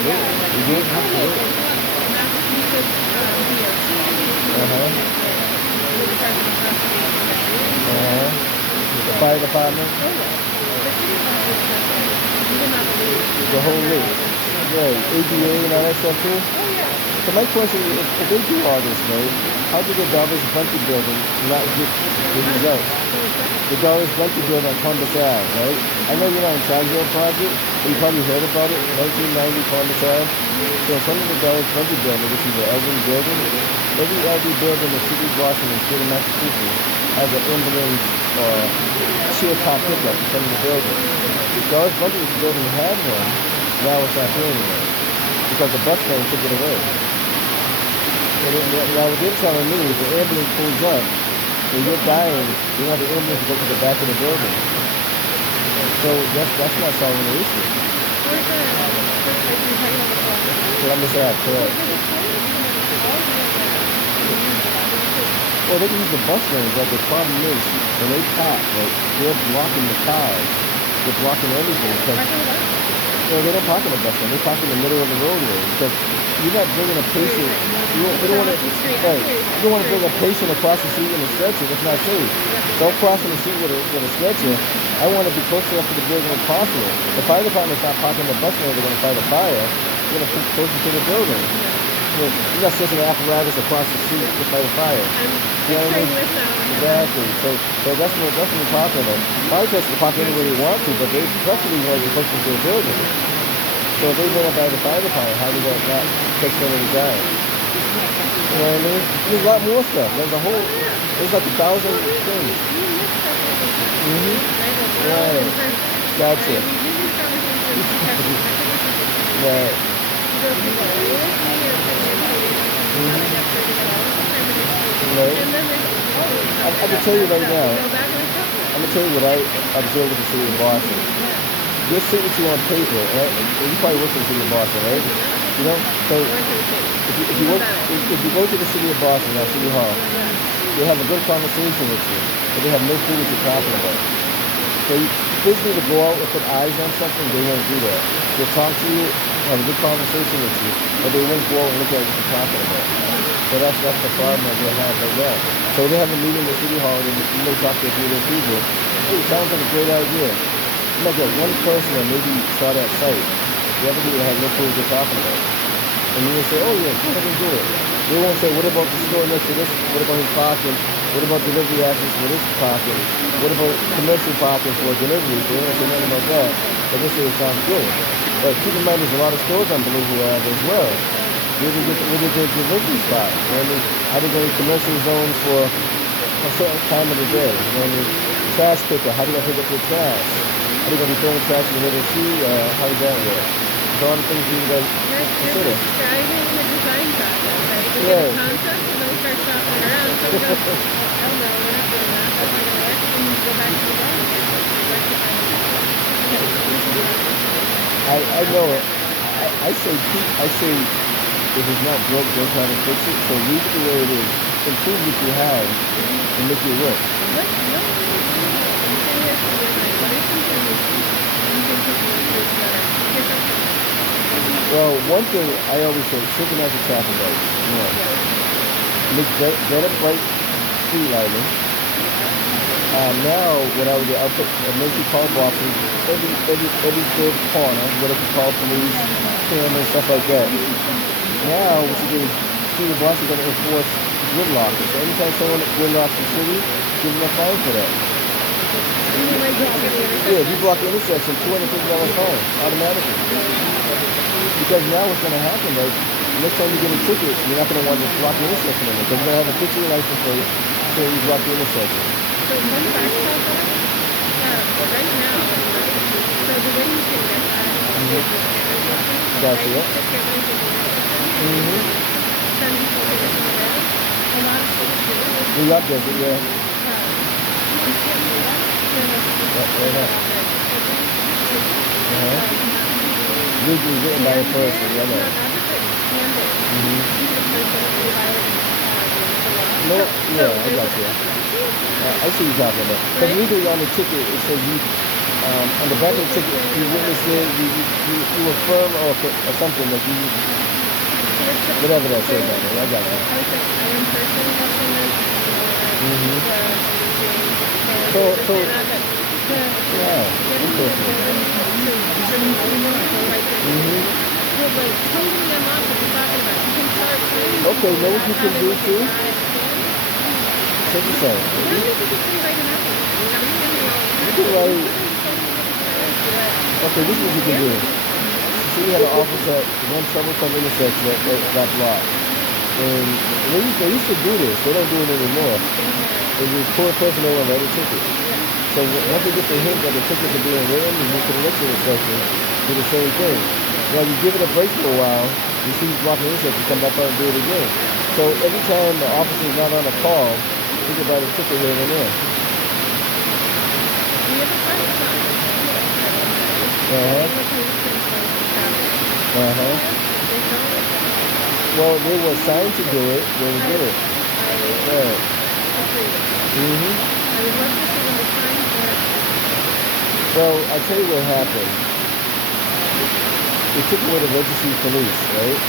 Yeah, yeah. You do? It's local. It's not Massachusetts DOT. Uh-huh. The Department of Transportation that do it. Uh-huh. The fire department? Oh, yeah. The city council does it. Even not the league. The whole list. Right. ADA and all that stuff too? Oh, yeah. So my question is, if they do all this, right, how did the Dollars Bunty building not get the results? The Dollars Bunty building on Columbus Ave, right? I know you're not in charge of that project, but you probably heard about it, 1990 Columbus Ave. So in front of the Dollars Bunty building, which is the elderly building, every elderly building in the city of Boston and state of Massachusetts has an ambulance or chair car pickup in front of the building. The Dollars Bunty building had one, now it's not here anymore because the bus lane took it away. And now what they're telling me is the ambulance pulls up, and you're dying, you want the ambulance to go to the back of the building. So that's not solving the issue. Where's the, like, you're talking about the Columbus? Columbus Ave, correct. Well, they can use the bus lanes, but the problem is, when they park, like, they're blocking the cars. They're blocking everything. Because, they don't park in the bus lane. They park in the middle of the roadway. Because you're not bringing a patient. You don't want to. Right. You don't want to bring a patient across the street in a stretcher. That's not safe. Don't cross the street with a stretcher. I want to be close enough to the building as possible. The fire department's not parking the bus lane. They're going to fight a fire. They're going to put closer to the building. You're not sending an apparatus across the street to fight a fire. You know what I mean? Exactly. So that's what we're talking about. Fire trucks can park anywhere they want to, but they preferably want to be closer to the building. So if they bring up by the fire department, how do that not take so many down? You know what I mean? There's a lot more stuff. There's like 1,000 things. Mm-hmm. Right. Gotcha. Right. Right. I can tell you right now. I'm gonna tell you what I observed with the city of Boston. Your signature on paper, right? And you probably work in the city of Boston, right? You know, so if you go to the city of Boston, at City Hall, they have a good conversation with you, but they have no clue what you're talking about. So you physically to go out and put eyes on something, they won't do that. They'll talk to you, have a good conversation with you, but they won't go out and look at what you're talking about. So that's the problem that they have right now. So they have a meeting at City Hall, and you may talk to a few of those people. Hey, sounds like a great idea. You might get one person that maybe saw that site. The other people have no clue what they're talking about. And you will say, oh yeah, go ahead and do it. They won't say, what about the store next to this? What about his parking? What about delivery access for this parking? What about commercial parking for delivery? They won't say nothing about that. But they say it sounds good. But keep in mind there's a lot of stores on Beluga Ave as well. Where they get delivery spots? You know what I mean? How they go in commercial zones for a certain time of the day? You know what I mean? Trash picker, how do you pick up your trash? How are you going to be throwing trash in the middle of the sea? How does that work? It's all the things you guys consider. You're describing the design process, right? You Yeah. get a concept and then you start shopping around. So you go, oh no, we're not doing that. That's not going to work. And you go back to the drawing board. I know it. I say if it's not broke, don't try to fix it. So leave it the way it is. Improve what you have and make it work. Well, one thing I always say, synchronize the traffic lights. You know, make better bright street lighting. Now, what I would do, I'll put emergency call boxes every third corner, what you call police, cameras, stuff like that. Now, what you do is, City of Boston is going to enforce gridlock. So anytime someone gridlocks the city, give them a fine for that. Yeah, if you block the intersection, $250 fine, automatically. Because now what's going to happen, like, next time you get a ticket, you're not going to want to block the intersection anymore, because you're going to have a picture of your license plate saying you blocked the intersection. So one fact about that, right now, so the way you can get that is with cameras. Gotcha, yeah. The cameras in the intersection. Mm-hmm. Send people to the road. A lot of states do it. New York does it, yeah. You can't do that. Right now. Usually written by a person, yeah, I know. Mm-hmm. He's the person who violated the No, law. yeah, I There's got a you. difference. I see what you're talking about. Because Right? legally on the ticket, it says you, on the back of the ticket, you witnessed it, you affirm or something that you, whatever that says on it. I got you. I would say I in person customers Mm-hmm. So, yeah, interesting. Mm-hmm. Okay, know what you can do too? Check this out. You can write, okay, this is what you can do. So you had an officer at one troublesome intersection that got blocked. And they used to do this. They don't do it anymore. They just pull a person over and write a ticket. So once they get the hint that the tickets are being written, you move to the next intersection, do the same thing. Now you give it a break for a while, you see he's blocking the intersection, come back out and do it again. So every time the officer is not on a call, he can write a ticket here and there. Uh-huh. Well, they were assigned to do it, they would do it. Right. Mm-hmm. Well, I'll tell you what happened. They took away the registry police, right?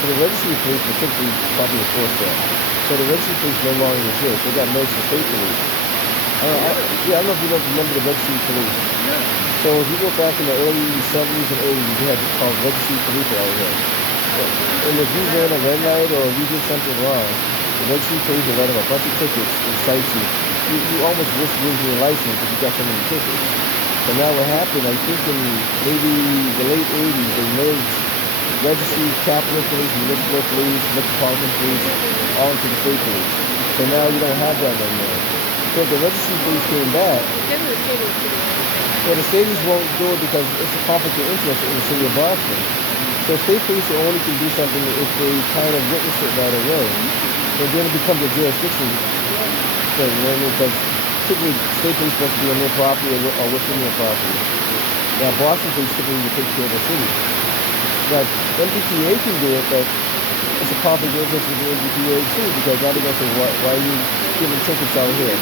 So the registry police particularly probably enforced that. So the registry police no longer exist. They got merged with state police. I don't know if you remember the registry police. So if you go back in the early 70s and 80s, you had called registry police out here. And if you ran a red light or if you did something wrong, the registry police will write up a bunch of tickets and cite you. You almost risk losing your license if you got so many tickets. But now what happened, I think in maybe the late 80s, they merged registry, Capitol Police, municipal police, metropolitan police, all into the state police. So now you don't have that no more. So if the registry police came back, well, the cities won't do it because it's a conflict of interest in the city of Boston. So state police only can do something if they kind of witness it right away. And then it becomes a jurisdiction thing, you know what I mean? Because typically state police supposed to be on their property or within their property. Now Boston police typically will take care of the city. Now MBTA can do it, but it's a conflict of interest with the MBTA too, because now they're going to say, why are you giving tickets out here?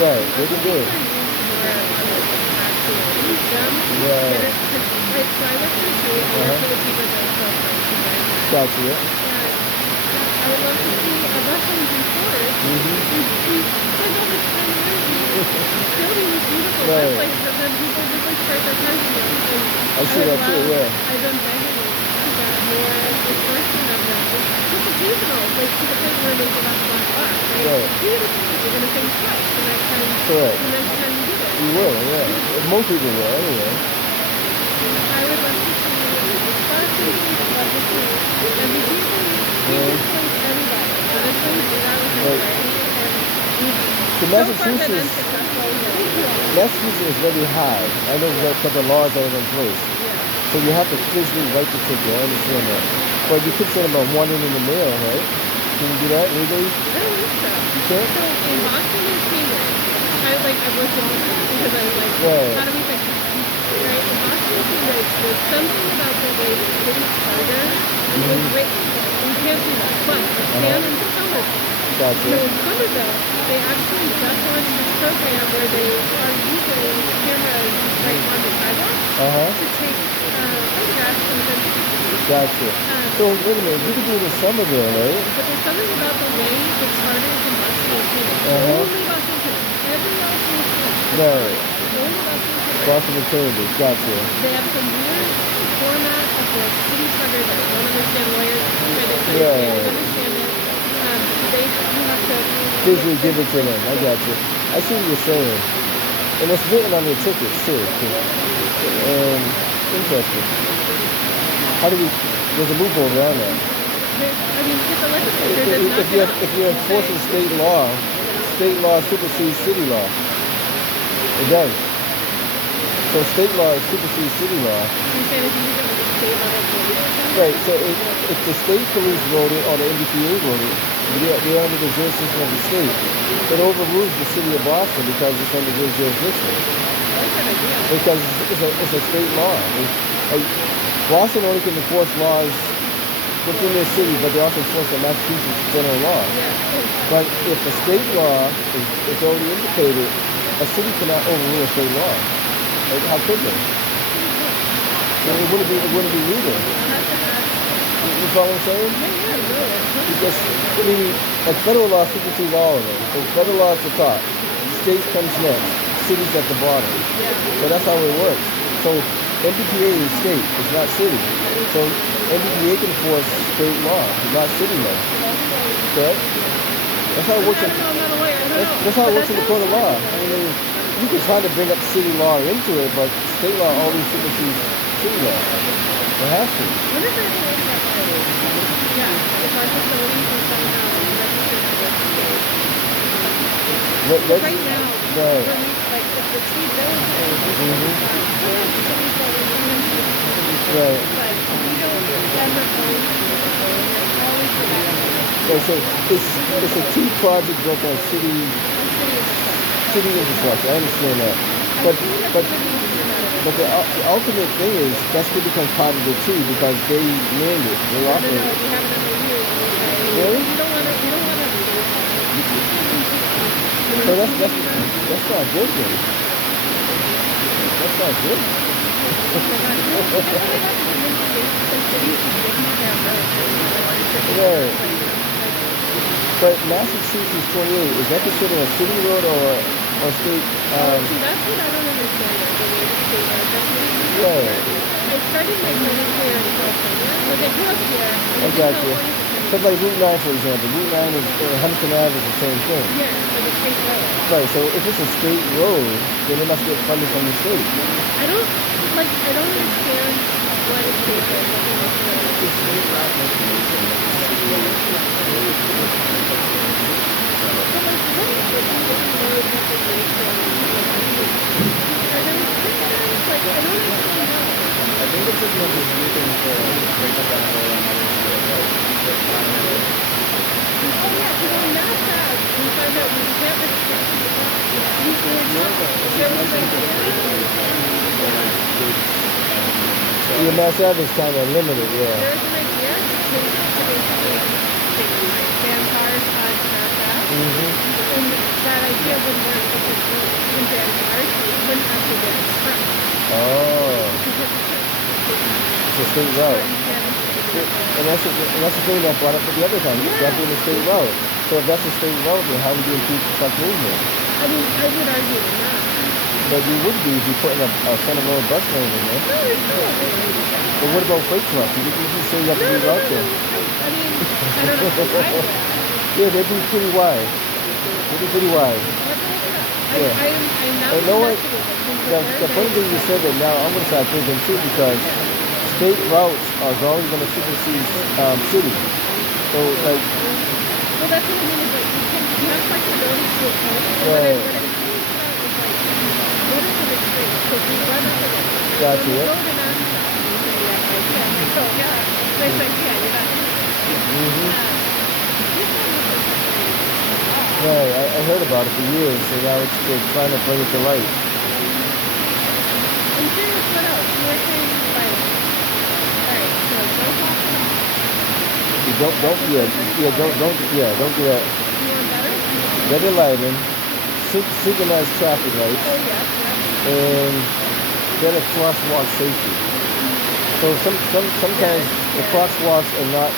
Right, they can do it. Gotcha, yeah. I would love to see a Russians enforced. We spend over 10 years building this beautiful place that then people just like start their time to do. I see that too, yeah. I've been begging to get more enforcement of them. It's occasional, like to the point where they give us $1, right? Right. You're going to think twice the next time. Correct. The next time you do it. You will, yeah. Most people will, anyway. I would love to see Boston police, love to see MBTA police. Everybody. Honestly, do that with everybody. So Massachusetts is very high. I know because the laws that are in place. So you have to physically write the ticket. I understand that. But you could send them one in the mail, right? Can you do that legally? I don't think so. You can't? So in Boston and Cambridge, I've looked into that because I was like, how do we fix it? Right? In Boston and Cambridge, there's something about the way the city charter was written. You can't do that. But you can in Somerville. Gotcha. So in Somerville, they actually just launched this program where they are using cameras right on the sidewalk to take photographs and then Gotcha. So wait a minute, you can do it in Somerville, right? but there's something about the way the charter is in Boston and Cambridge. Only Boston and Cambridge. Every else in the state. Right. Only Boston and Cambridge. Boston and Cambridge, gotcha. They have some weird format of the city charter that I don't understand. Lawyers try to explain it. I don't understand it. You have to physically give it to them. I got you. I see what you're saying. And it's written on your tickets too. Interesting. How do we, there's a loophole around that. I mean, if the legislature does not if you're enforcing state law supersedes city law. It does. So state law supersedes city law. You're saying if you use it with the state level police? Right, so if the state police wrote it or the MBTA wrote it, they're under the jurisdiction of the state. It overrules the city of Boston because it's under their jurisdiction. Because it's a state law. Boston only can enforce laws within their city, but they also enforce the Massachusetts general law. But if a state law is already indicated, a city cannot overrule a state law. Like, how could they? It wouldn't be legal. You follow what I'm saying? Because, I mean, like federal law supersedes all of them. So federal law is the top. States comes next. Cities at the bottom. So that's how it works. So MPPA is state, it's not city. So MPPA can enforce state law, it's not city law. Correct? That's how it works. That's how it works in the court of law. I mean, you can try to bring up city law into it, but state law always supersedes city law. It has to. What is it like that? Yeah, if our facilities are somehow registered to the state. Right now, right. when we, like, if the tree villages, sometimes cities don't remember it. Right. But we don't ever own it. It's always for that. Yeah, so it's a key project built on city infrastructure. I understand that. But the ultimate thing is that still becomes part of the tree because they named it. They offer it. We have it under you. Really? We don't want to. So that's not good then. That's not good. Right. But Massachusetts 28, is that considered a city road or state? See, that's what I don't understand. The way the state are definitions. Yeah. I started my learning here in California. Like I grew up here. I got you. So like Route 9, for example. Route 9 is Huntington Ave is the same thing. Yeah, like a state road. Right, so if it's a state road, then it must get funded from the state. I don't understand what a state road is. I think it's as much as anything to break up that whole Your Mass Ave is kind of limited, yeah. There's an idea to basically ban cars on Mass Ave. And that idea would work because in ban cars, you wouldn't have to get express. Oh, it's a state route. And that's the thing that brought up the other time. That's in the state route. So if that's a state route, then how would you improve truck movement? I mean, I would argue not. But you would be if you put in a center road bus lane in there. No, there's no way. But what about freight trucks? You just say you have to be out there. I mean, I don't know if I would. Yeah, they'd be pretty wide. They'd be pretty wide. Yeah. I'm not And no one, invested. the funny thing you said that now I'm going to start thinking too because state routes are always going to supersede cities. So like. Well, that's what I mean. Is like you have flexibility to a point. Right. What I'm saying about is like what is an extreme? Because we run up to it. Gotcha. When we go to NASA, we say that idea. I'm like, oh yeah, nice idea. You're not. Right, I heard about it for years, and now they're trying to bring it to light. I'm curious what else. You were saying like, alright, so no talking. You don't do that. You want better? Red lighting, synchronized traffic lights, Oh yeah. and then a crosswalk safety. So sometimes the crosswalks are not,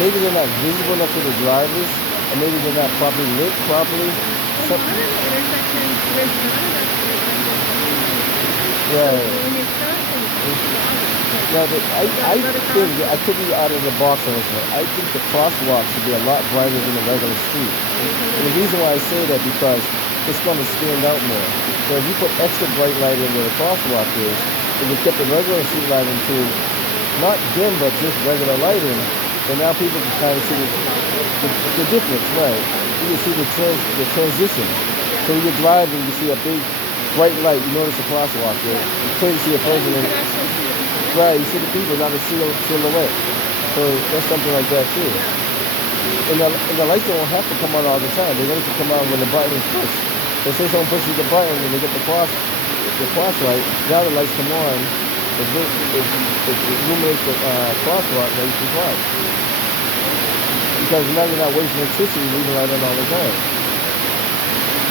maybe they're not visible enough to the drivers, or maybe they're not properly lit properly. A lot of the intersections, there's not enough intersections. Right. So when you stop and Yeah, but I think, I could be out of the box on this one. I think the crosswalk should be a lot brighter than the regular street. And the reason why I say that because it's going to stand out more. So if you put extra bright light in where the crosswalk is, and you kept the regular street lighting to not dim but just regular lighting, then now people can kind of see the difference, right? You can see the transition. So when you're driving, you see a big bright light, you notice a crosswalk there. You clearly see a person in it. Right, you see the people, not a silhouette. So that's something like that too. And the lights don't have to come on all the time. They only can come on when the button is pushed. So say someone pushes the button and they get the cross light, now the lights come on, It illuminates the crosswalk that you can cross. Because now you're not wasting electricity leaving light on all the time.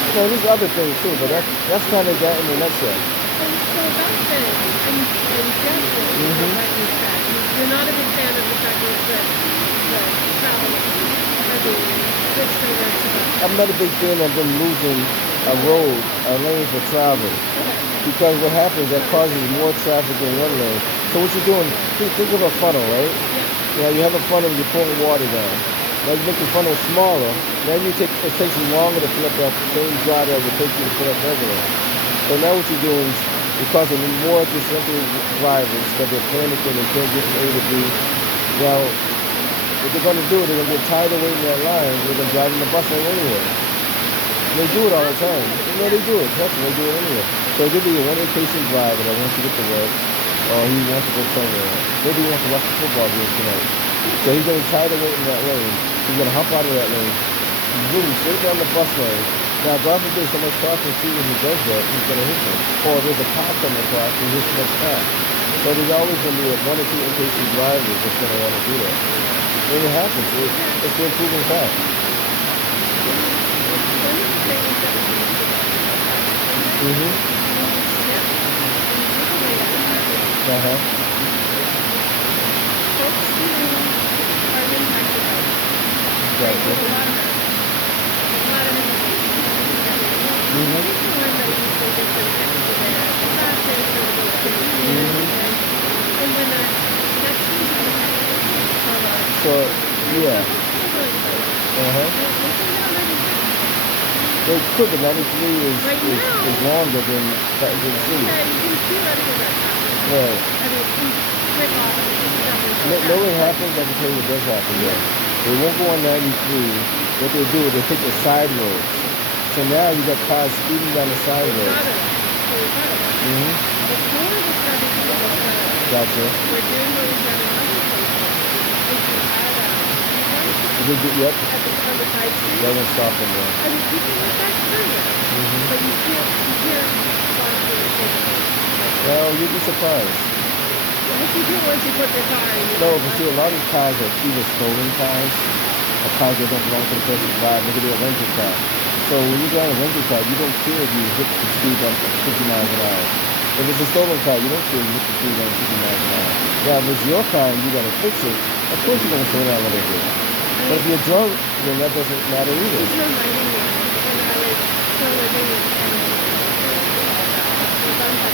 You know, there's other things too, but that's kind of that in a nutshell. So about the, in general, Mhm. what you said, you're not a big fan of the fact that the travel are being switched over to the. I'm not a big fan of them losing a lane for travel. Because what happens, that causes more traffic in one lane. So what you're doing, think of a funnel, right? You know, you have a funnel, you're pouring water down. Now you make the funnel smaller. Then it takes you longer to fill up that same jar that would take you to fill up regular. So now what you're doing is you're causing more disruptive drivers because they're panicking, they can't get from A to B. Now, what they're going to do, they're going to get tired of waiting that line, they're going to drive in the bus lane anyway. And they do it all the time. You know, they do it. Trust me, they do it anyway. So it could be a one impatient driver that wants to get to work, or he wants to go somewhere. Maybe he wants to watch the football game tonight. So he's getting tired of waiting in that lane. He's going to hop out of that lane, zoom straight down the bus lane. Now, God forbid somebody's crossing the street when he does that, he's going to hit them. Or there's a car coming across and he's going to stop. So there's always going to be one or two impatient drivers that's going to want to do that. And it happens. It's been proven fact. Mm-hmm. Uh-huh. Gotcha. Mm-hmm. So, yeah. Uh-huh. They could, but 93 is longer than Yeah, the you city. can see everything that's happening. Right. I mean, quick off, No, it happens, I can tell you what does happen, yeah. They won't go on 93. What they do is they take the side roads. So now you got cars speeding down the side roads. Mm-hmm. Before the traffic was Gotcha. we're doing what we've done in other places. If you had Yep. on the side street, They won't stop them there. I mean, you can look back through it, Mm-hmm. but you can't cross the station. Well, you'd be surprised. What you do once you put your car in, No, but see, a lot of these cars are either stolen cars or cars that don't belong to the person who drive. They could be a rental car. So when you drive a rental car, you don't care if you hit the speed on 50 miles an hour. If it's a stolen car, you don't care if you hit the speed on 50 miles an hour. Now, if it's your car and you got to fix it, of course you're going to slow down a little bit. But if you're drunk, then that doesn't matter either. It's reminding me when I was still living in Canada.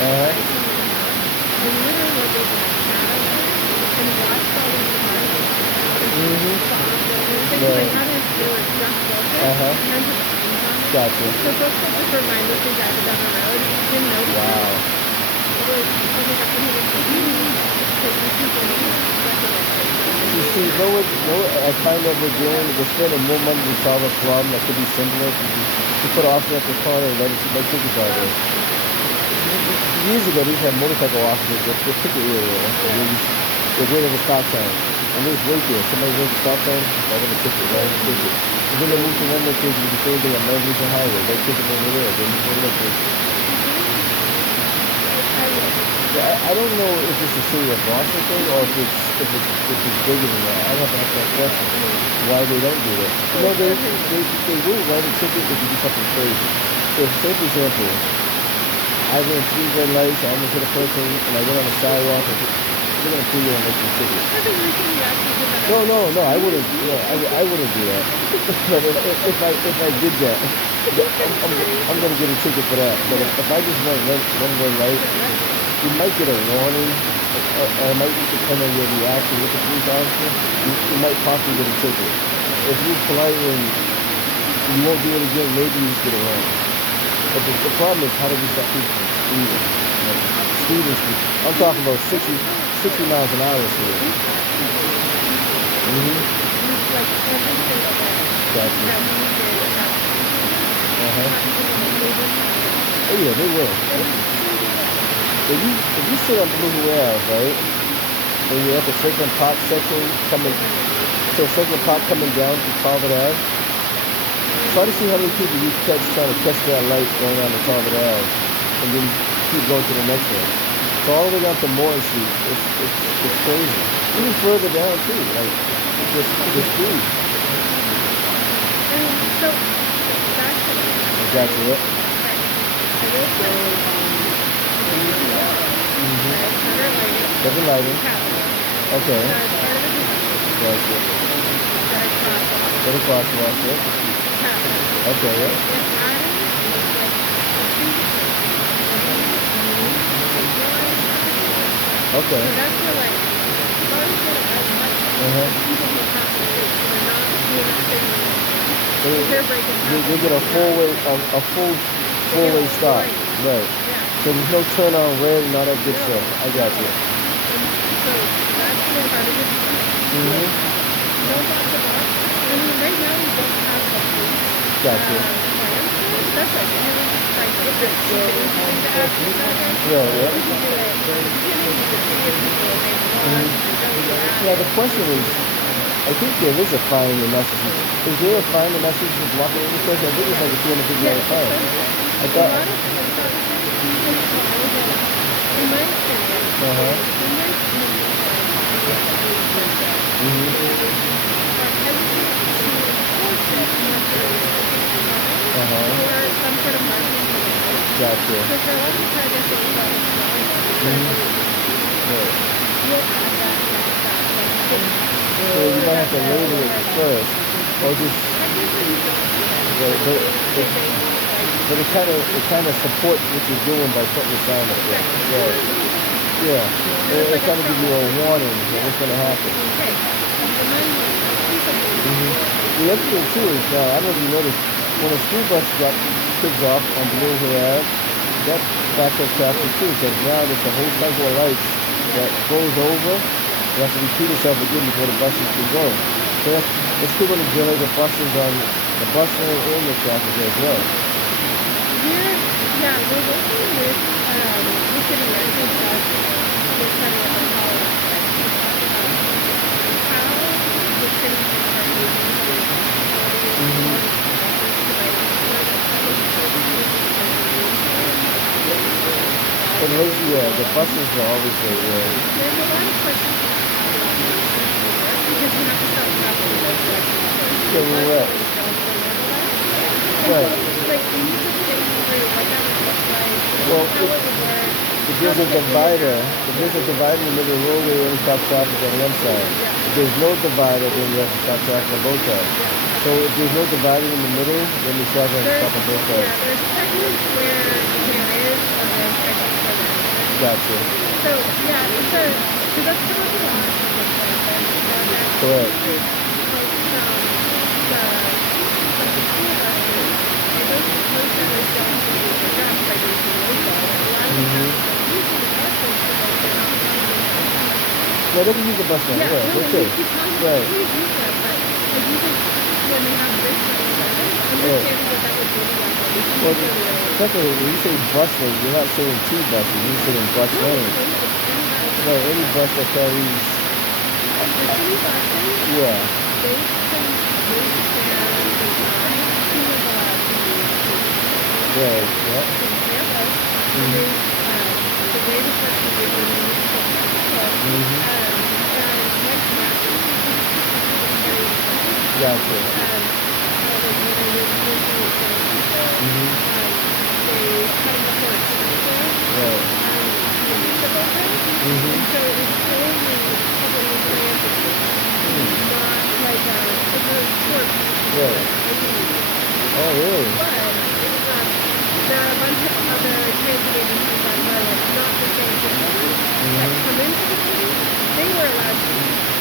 Uh-huh. I literally was able to shadow and watch all these cars Mm-hmm. because I had to do a just focus Uh-huh. and just times on it. Gotcha. So folks that just were mindlessly driving down the road didn't notice it. Wow. It was, oh my God, I mean, because these people didn't recognize it. You know what I find that we're doing? We're spending more money to solve a problem that could be simpler. To put officer at the corner and let tickets out there. Years ago, they used to have motorcycle officers that would pick the area. They're waiting at the stop sign. And they just wait there. Somebody waits at the stop sign, they're going to ticket, they're going to ticket. And then they move to one location with the same thing on Revolution Highway. They ticket over there. They move to one location. Yeah, I don't know if it's a city of Boston thing or if it's bigger than that. I have to ask that question. Why they don't do that? You know, they will write a ticket if you do something crazy. So, say for example, I ran 3 red lights, I almost hit a person, and I went on the sidewalk, and they're going to pull you and make you a ticket. No, I wouldn't. No, I wouldn't do that. But if I did that, I'm going to get a ticket for that. But if I just run one red light, you might get a warning, or it might depend on your reaction with the police officer. You might possibly get a ticket. If you're polite and you won't do it again, maybe you just get a warning. But the problem is, how do we stop people from speeding? Speeding. I'm talking about 60 miles an hour speed. Mm-hmm. Like every single day. Gotcha. That we did that. Uh-huh. Oh yeah, they will. If you sit on Blue Ave, right, and you're at the Franklin Park section coming down to Talbot Ave, try to see how many people you catch trying to catch that light going on the Talbot Ave, and then keep going to the next one. So all the way down to Morton Street. It's crazy. Even further down too. Like this speed. And so back to the Got you. Yep. I will say, Mm-hmm. better lighting, Different lighting. capital. Okay. That's part of the design. Gotcha. Better crosswalk, Better crosswalk. Yep. capital. Okay. Yep. With adding, like, Okay. so that's where, like, cars get as much Uh-huh. people will have to do, so they're not doing a signal. They're breaking They get a full way stop. Right. Yeah. So there's no turn on red and all that good stuff. I got you. And so that's really part of the design. Mm-hmm. No thoughts about. I mean, right now we don't have a police Gotcha. plan for it. That's like really like if it's something to add to the project. Yeah, yeah. We can do it. We can do the video people make fun. Yeah, the question is, I think there is a fine in Massachusetts. Is there a fine in Massachusetts blocking any person? I think it's like a $250 fine. I A thought. lot of in my opinion, Uh-huh. seniors Mm-hmm. are hesitant to enforce it unless there is Uh-huh. or some sort of marketing plan. Gotcha. Because they're allowed to try to say about the small Right. you'll have that next step. So you might have to label it first, or just. But it kind of supports what you're doing by putting the sign up there. Right. Yeah. It kind of gives you a warning of what's going to happen. Okay. And then Mm-hmm. The other thing too is, I don't know if you noticed, when a school bus got kids off on Blue Hill Ave, that backs up traffic too, because now there's a whole cycle of lights that goes over. You have to repeat itself again before the buses can go. So that's still going to delay the buses on the bus lane and the traffic as well. we're working with the city manager, we're setting up a call how the city department And yeah, the buses are always there. Yeah. There's a lot of questions about how because you have to stop traffic in both directions. Correct. Right. Like, you need to think through what that would look like, Well, how it would work. if there's a divider, in the middle of the roadway, you only stop traffic on one side. If there's no divider, then you have to stop traffic on both sides. So if there's no divider in the middle, then the traffic has to stop on both sides. Yeah, there's segments where there is, and there's segments where there isn't. Gotcha. So, yeah, because that's come up a lot in the plan that Correct. is like from the school buses, and those posters don't do the job by using those guys. A lot of the times they're using the buses, but like they're not running the No, they can use the bus lane. yeah, Yeah, no, they and could. you keep telling them, Right. please use them, but like even when they have this many drivers, understanding what that would do to like Well, secondly, when you say bus lane, you're not saying two buses, you're saying bus lane. No, any bus that carries. The city buses, Yeah. they can use their design, who is allowed to use the Right. Yep. example, the way the person is using it so technical, that next match carry Gotcha. they cut the horse Right. so it's only public transit, not like it's a short Right. Oh, really? but there are a bunch of other transit agencies that are like not the same stakeholders that come into the city. They were allowed to use it.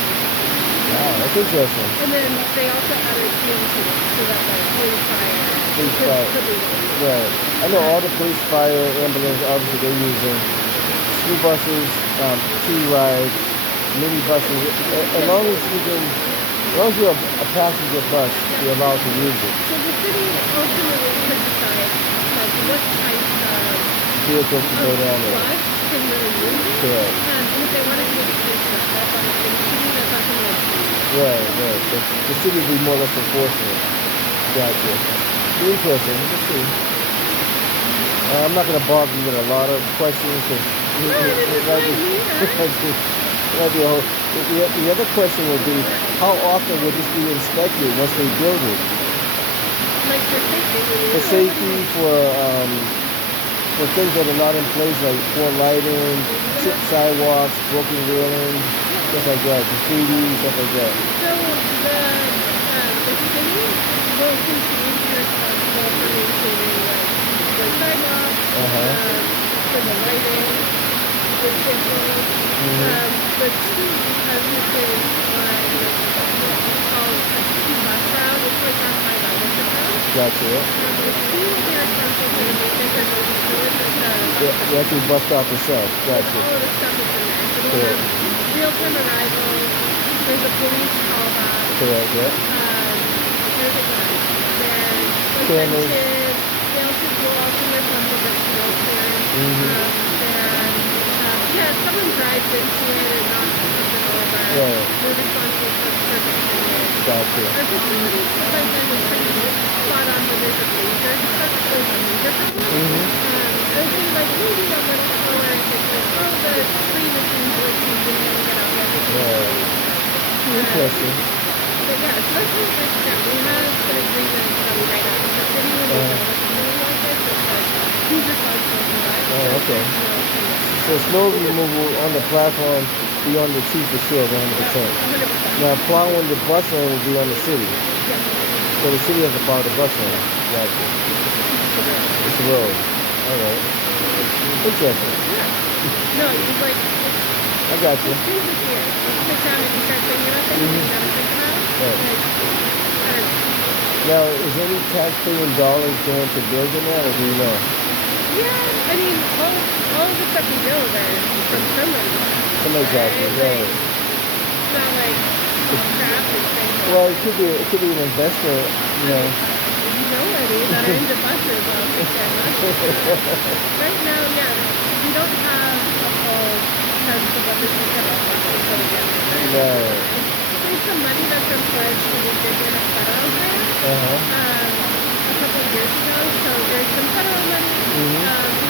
Wow, that's interesting. And then they also added TNT so that like police fire Police fire. could be used. Right. I know all the police, fire, ambulance, obviously they're using school buses, T-rides, mini buses. As long as you're a passenger bus, you're allowed to use it. So the city ultimately could decide like what type of Vehicles can go down there. bus can really use it. Correct. And if they wanted to do the police stuff, that's on the city, that's not something that's Right, right. The city will be more or less enforcement. Gotcha. Interesting. Let's see. I'm not going to bog you with a lot of questions because, It might be, it might be a whole, the other question would be, how often would this be inspected once they build it? Like for safety? For safety, for things that are not in place, like poor lighting, chipped sidewalks, broken railing, stuff like that, graffiti, stuff like that. So the city will continue to be responsible for maintaining like the sidewalks, for the lighting, the signals. But too, because this is on what's called a city bus route, it's like our high ridership route. Gotcha. The city will be responsible for the maintenance of those facilities. The actual bus stop itself. Gotcha. All of the stuff is in there. So we'll have real-time arrivals. There's a police callback. Correct, yeah. There's like Cameras. benches. They also will also be responsible for snow clearance. Yeah, if someone drives into it and knocks something over, Right. we're responsible for fixing it. Gotcha. Our facility sometimes is pretty spot on when there's a major defect, if there's a major problem. Other things like maybe a little slower if it's like, oh, the tree machine's glitching, we can't get out yet. Right. Interesting. But yeah, so that's what like, yeah, we have an agreement that we write out with the city when we build a facility like this. It's like, who's responsible for that? Oh, okay. So snow removal on the platform be on the chief for sure, 100%. 100%. Now plowing the bus lane will be on the city. Yeah. So the city has to plow the bus lane. Gotcha. It's the road. Alright. Interesting. No, it's like, I got you. it's things this year. You sit down and you start thinking about things that you never think about. Right. Like, I don't know. Now, is any taxpaying dollars going to building that, or do you know? Yeah, I mean, all of the stuff we build are from somebody. Somebody got you, right. It's not like crap or things. Well, it could be an investment, you know. You know already that are into buses, I'll take that much. Right now, yeah, we don't have a full sense of what this is going to look like until we get there. Right. There's some money that's been pledged to the Bridget of federal grant a couple of years ago, so there's some federal money.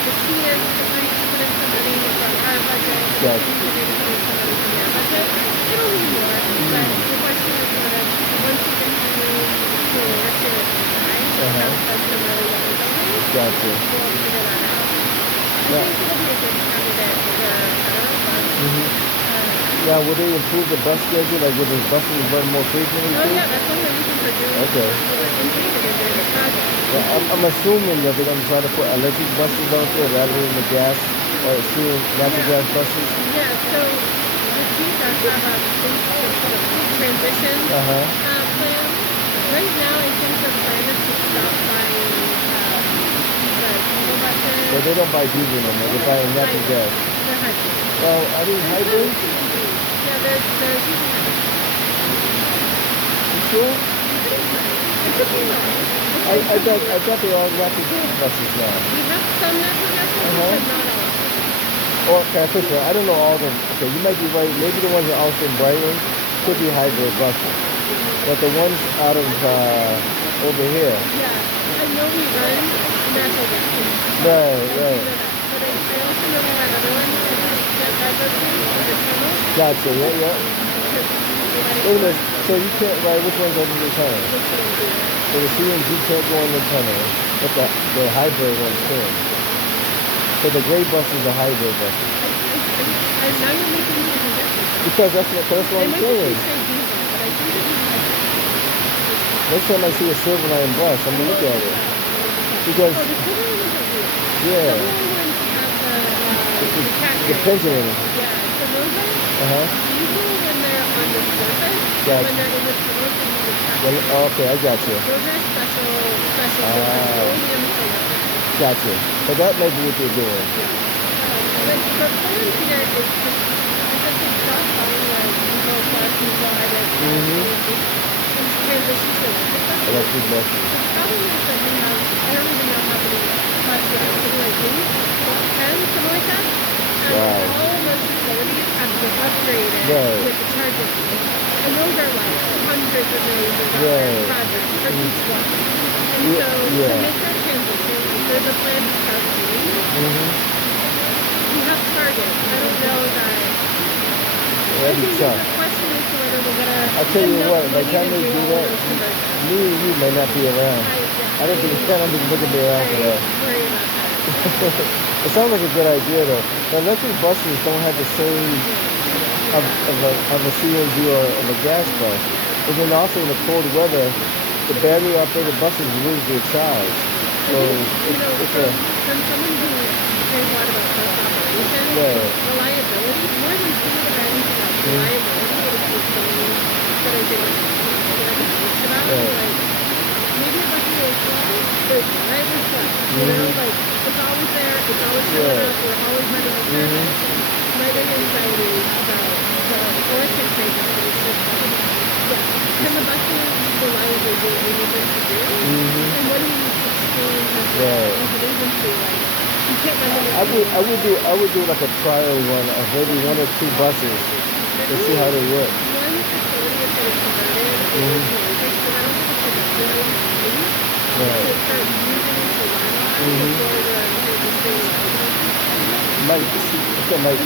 The city has agreed to put in some money from our budget. The Gotcha. city's agreed to put in some money from their budget. It'll be more, but the question is sort of once you get through the worship of design, that's really what we're building. Gotcha. We'll figure that out. I think it'll be a good candidate for federal funds. Now, will they improve the bus schedule? Like, will the buses run more frequently? Oh yeah, that's one of the reasons we're doing Okay. we're increasing it during the project. Well, I'm assuming that they're going to try to put electric buses out there rather than the gas or seeing natural gas buses. Yeah, so the chief does have a transition plan. Right now, I think the plan is to stop buying the diesel buses. But they don't buy diesel no more. They're buying natural gas. They're hybrid. Well, are these hybrid? Yeah, they're diesel hybrid. You sure? It could be wrong. I thought they all natural gas buses now. We have some natural gas buses, but not all. Or, okay, first of all, I don't know all of them. Okay, you might be right. Maybe the ones in Austin Brighton could be hybrid buses. But the ones out of over here. Yeah, I know we run natural gas. Right, right. But I also know we run other ones that go through other tunnels. Gotcha, yeah. Wait a minute, so you can't ride which ones are in the tunnel? So the CNG can't go in the tunnel, but the hybrid ones can. So the gray bus is a hybrid bus. Now you're making me convinced. Because that's what They I'm might saying. just say diesel, but I think it is Next time I see a Silver Line bus, I'm gonna look at it. Because the silver ones are weird. yeah, The blue ones have the cat the pension in it. Yeah, so those are diesel when they're on the surface. Gotcha. When they're in the tunnels, they use a cat. Well, okay, I got you. Those are special petroleum filters. Gotcha. But that may be what they're doing. But the plan here is to because they stop buying like diesel plus diesel hybrids and transition to electric buses. Electric buses. The problem is that we have, I don't even know how many buses we have, maybe like 8 or 10, something like that. And all of those facilities have been upgraded with the charging. And those are like hundreds of millions of dollar projects for each one. And so to make that transition, there's a plan to start doing it. We have started. that'd be think there's tough. a question as to whether we're gonna I'll tell you end up what, by the needing time to they do do all that, those conversions. me and you may not be around. I don't think I don't think they're gonna be around for that. Worry about that. It sounds like a good idea though. The electric buses don't have the same of a CNG or of a gas bus. But then also in the cold weather, the battery operated buses lose their charge. So You know, it's from someone who cares a lot about bus operation, Right. reliability, more than some of the values about reliability is the thing that I think that I most about. Right. Like, maybe a bus is really slow, but driver's slow. You know, like, it's always there, it's always showing Yeah. up, we're always running the service. My big anxiety about the electric trains is just, can the buses reliably do what we need them to do? And what do you exchange Right. as an agency? Like, you can't run them I would do like a trial run of maybe one or two buses to see how they work. one facility is getting converted over to electric, but I don't think it's like a good idea Right. to start using it for LiDAR before the existing Mike, okay, Mike.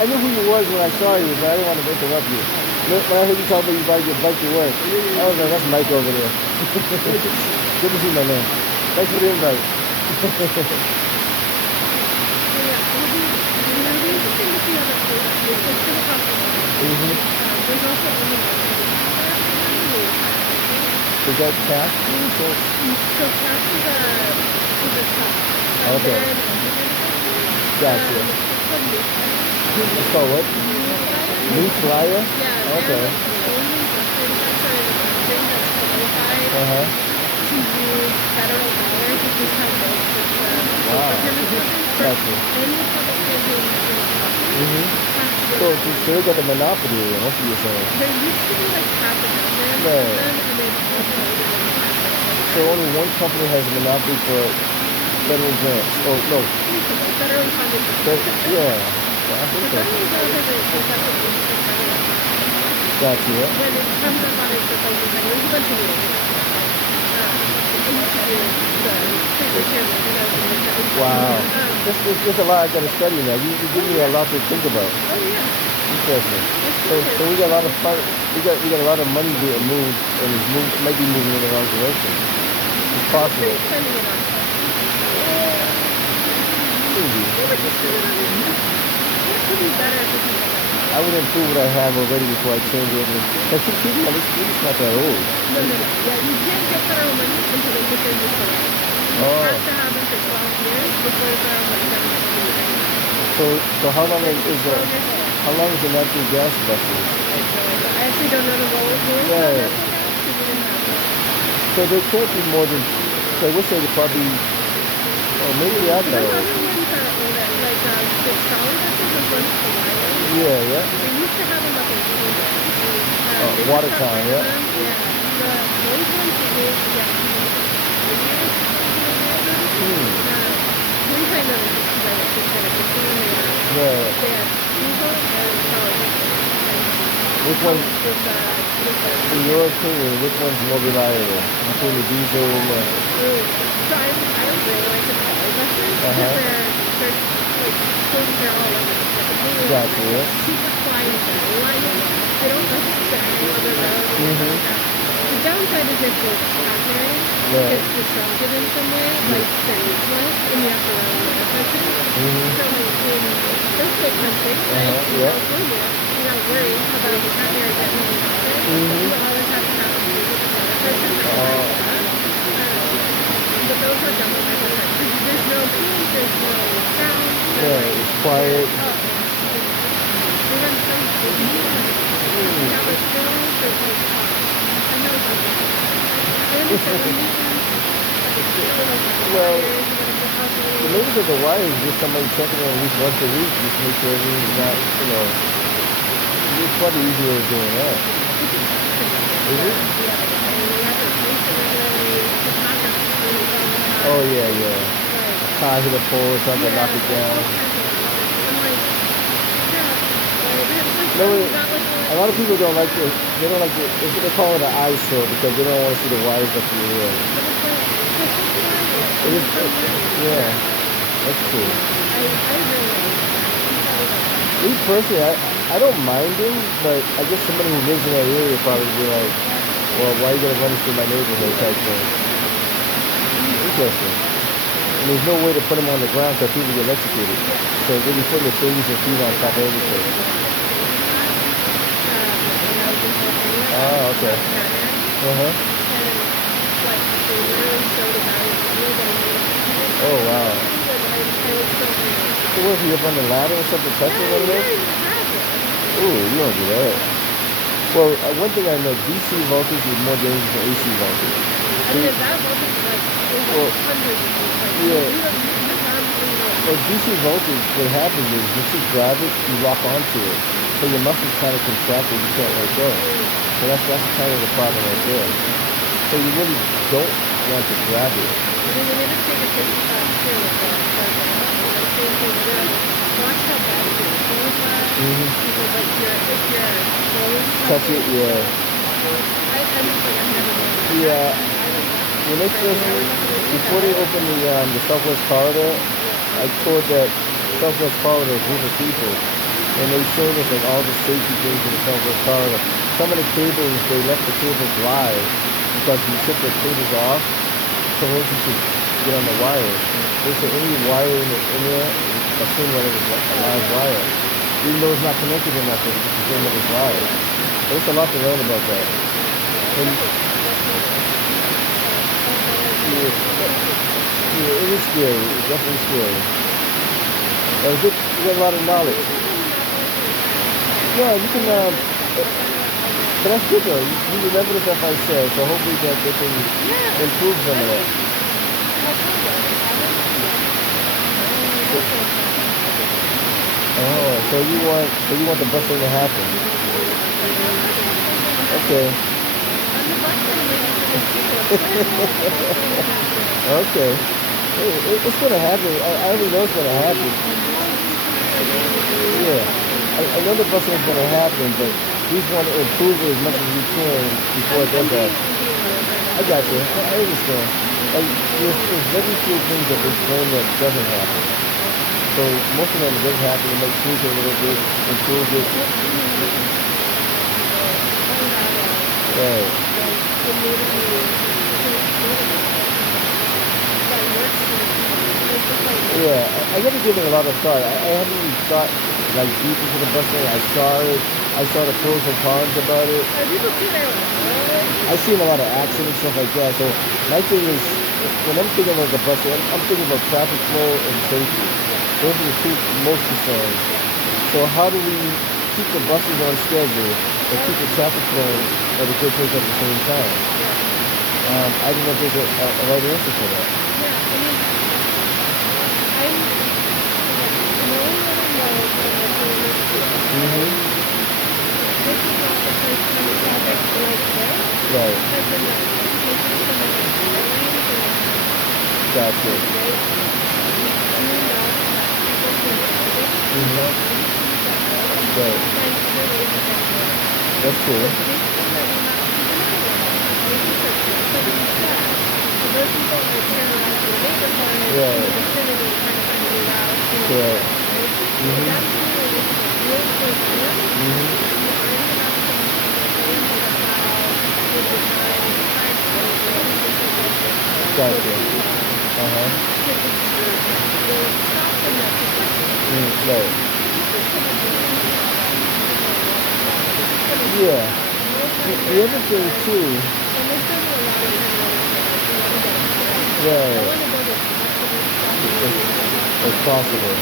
I knew who you was when I saw you, but I didn't want to interrupt you. When I heard you talk about you ride your bike to work, I was like, that's Mike over there. Good to see my man. Thanks for the invite. So yeah, it'll be interesting to see how that plays out. It's still a process. There's also only Is that cash? so CAS is a truck. Okay. They're an engine manufacturer. Gotcha. It's called New It's called what? New Flyer? Yeah, Okay. they're like the only bus manufacturer in the country that's qualified Uh-huh. to use federal dollars, which is how most of the Wow. procurement happens for Gotcha. any public transit in the country. So they got the monopoly there, that's what you're saying. There used to be like half a dozen of Right. them, and they've consolidated into So only one company has a monopoly for federal grants. Oh, no. federally funded. Yeah. I The think so. federal government is like an 80% of the Gotcha. Yeah. when it comes up on its proposals, and there's a bunch of meetings. I used to do the pre-procurement when I was in the South. Wow. There's a lot I got to study now. You give me a lot to think about. Oh yeah. Interesting. So we got a lot of fun. We got a lot of money being moved, and it's might be moving in the wrong direction. It's possible. Spending it on stuff. Maybe. They would just spend it on it. It could be better if it's better. I would improve what I have already before I change it. But keep on it's not that old. No. Yeah, you can't get federal money until they get their useful life. You Oh. have to have them for 12 years before the federal money comes out. So how long is the 12 years old. how long is the natural gas buses? I actually don't know the rules Yeah. on natural gas because we didn't have one. So they can't be more than. So I wish they would probably. Oh, maybe they are Those that other old. ones are older, like the trolley buses are ones for Wyoming. Yeah. They used to have them up in Cambridge. They just Watertown, got rid of yeah. them. Those ones is, yeah, 3 years. One time that was just because I was just kind of thinking Yeah. they had diesel and trolley buses. Which one, With the in your opinion, which one's more reliable between the diesel and the? So I really like the trolley buses because they're like they're all electric. Gotcha, yeah. Super quiet, they're reliable. They don't like bang on the road. The downside is if there's traffic, gets disrupted in some way, like there is less, and you have to run on the pressure. So in earthquake country, like Yeah. California, you gotta worry about the time you're getting in traffic. You always have to have a water pressure to prevent that. But those are double my preference. There's no peace, there's no sound. Yeah, it's quiet. They run so smoothly. Now it's still, there's like, I know it's okay. I understand when maintenance, like it's still like Well, wires, you gotta get out there. The maintenance of the wire is just somebody checking it at least once a week, just make sure everything's not, it's probably easier than doing that. Is it? Oh yeah. Car hit a pole or something, knock it down. No, a lot of people don't like it. They don't like it. They call it an eyesore because they don't want to see the wires up in the air. It is, yeah, that's true. Me personally, I don't mind him, but I guess somebody who lives in that area probably be like, well, why are you gonna run through my neighborhood type thing? Interesting. And there's no way to put them on the ground because people get electrocuted. So they'll be putting their fingers and feet on top of everything. When I was in California, Ah, okay. Uh-huh. and like they literally showed a guy with a real bone. Oh, wow. I was so angry. So what, if you up on the ladder or something touching one of Yeah, those? you have it. Ooh, you don't do that. Well, one thing I know, DC voltage is more dangerous than AC voltage. I mean, if that voltage is like Well, hundreds of feet, like yeah. you don't, your arms don't know. Well, DC voltage, what happens is once you grab it, you lock onto it. So your muscles kind of contract and you can't let go. So that's kind of the problem right there. So you really don't want to grab it. I mean, we never take a safety class here with the same thing. We're gonna watch how bad it is. Mm-hmm. Because like if you're going Touch it, yeah. I'm just like, I've never done that. Yeah. When they first, before they opened the Southwest Corridor, I toured that Southwest Corridor, a group of people, and they showed us like all the safety things in the Southwest Corridor. Some of the cables, they left the cables live because you took the cables off, so once you should get on the wire. They said any wire in there, assume that it was a live wire. Even though it's not connected to nothing, assume that it's live. There's a lot to learn about that. And, yeah, it is scary. It's definitely scary. But it's good, you get a lot of knowledge. Yeah, you can, but that's good though. You remember the stuff I said, so hopefully that they can improve some of that. Oh, so you want the best thing to happen. Okay. Okay. It's gonna happen. I already know it's gonna happen. Yeah. I know the busting is gonna happen, but we just want to improve it as much as we can before it does happen. I got you. I understand. Like, there's very few things that they claim that doesn't happen. So most of them it does happen. They might tweak it a little bit, improve it. Right. Yeah, I never given a lot of thought. I haven't really thought like deep into the busting. I saw it. I saw the pros and cons about it. I've seen a lot of accidents, stuff like that. So my thing is, when I'm thinking about the busting, I'm thinking about traffic flow and safety. Those are the two most concerns. So how do we keep the buses on schedule and keep the traffic flow at a good pace at the same time? I don't know if there's a right answer for that. Mm-hmm. Right. Gotcha. Mm-hmm. Right. That's cool. Right. Correct. Mm-hmm. Gotcha. Uh-huh. Right. Yeah. The other thing too. Right. As possible.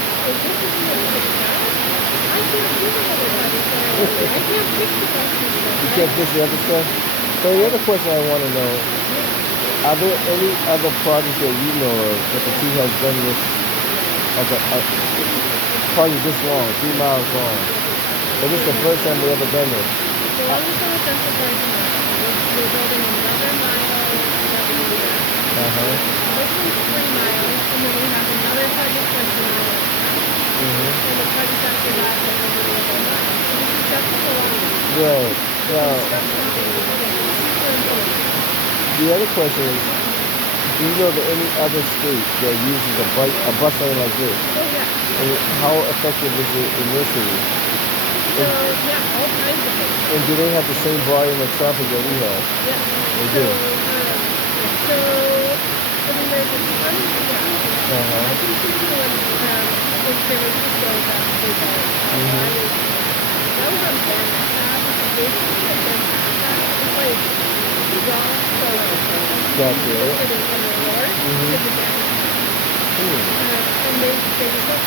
You can't fix the other stuff? So the other question I want to know, are there any other projects that you know of that the city has done this, like a project this long, 3 miles long? Or this is the first time we ever done this? The one is on the Central Park now. We're building another mile every year. Uh-huh. This one's 3 miles, and then we have another project that's an hour. Mm-hmm. And the project after that is a little over a mile. So this is definitely a long one. Right. Now, the other question is, do you know of any other state that uses a bus lane like this? Oh, yeah. And how effective is it in your city? yeah, all kinds of things. And do they have the same volume of traffic that we have? Yeah. They So, do. so I mean, there's a ton of yeah. Uh-huh. I can see you in San Francisco that was I was on Van Path. Basically, like Van Path is like raw solo. Gotcha. Sitting from the north to the downtown. And they just don't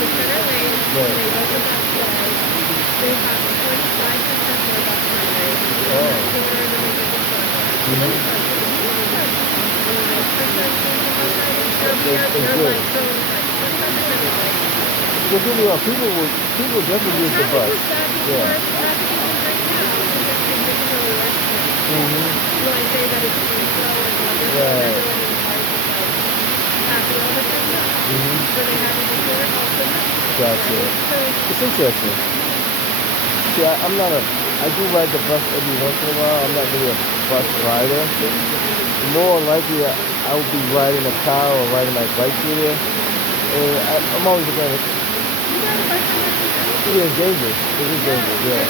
the center lane, Right. they open that way. They have 25% more bus mileage. Oh. Shorter than they did before. Then it's like, you know, like 9% change in bus mileage. They're good. like, so like 25% is like, Well, people definitely use the traffic bus. was bad before, Yeah. traffic isn't great now. It's significantly worse now. When I say that it's slow and wonderful, Right. everyone in cars is like happy all the time now. Where they haven't before, also not. Gotcha. So It's interesting. See, I do ride the bus every once in a while. I'm not really a bus rider. More likely, I would be riding a car or riding my bike through there. And I'm always looking at it. you ride a bike on that too? It is dangerous. It is dangerous, yeah.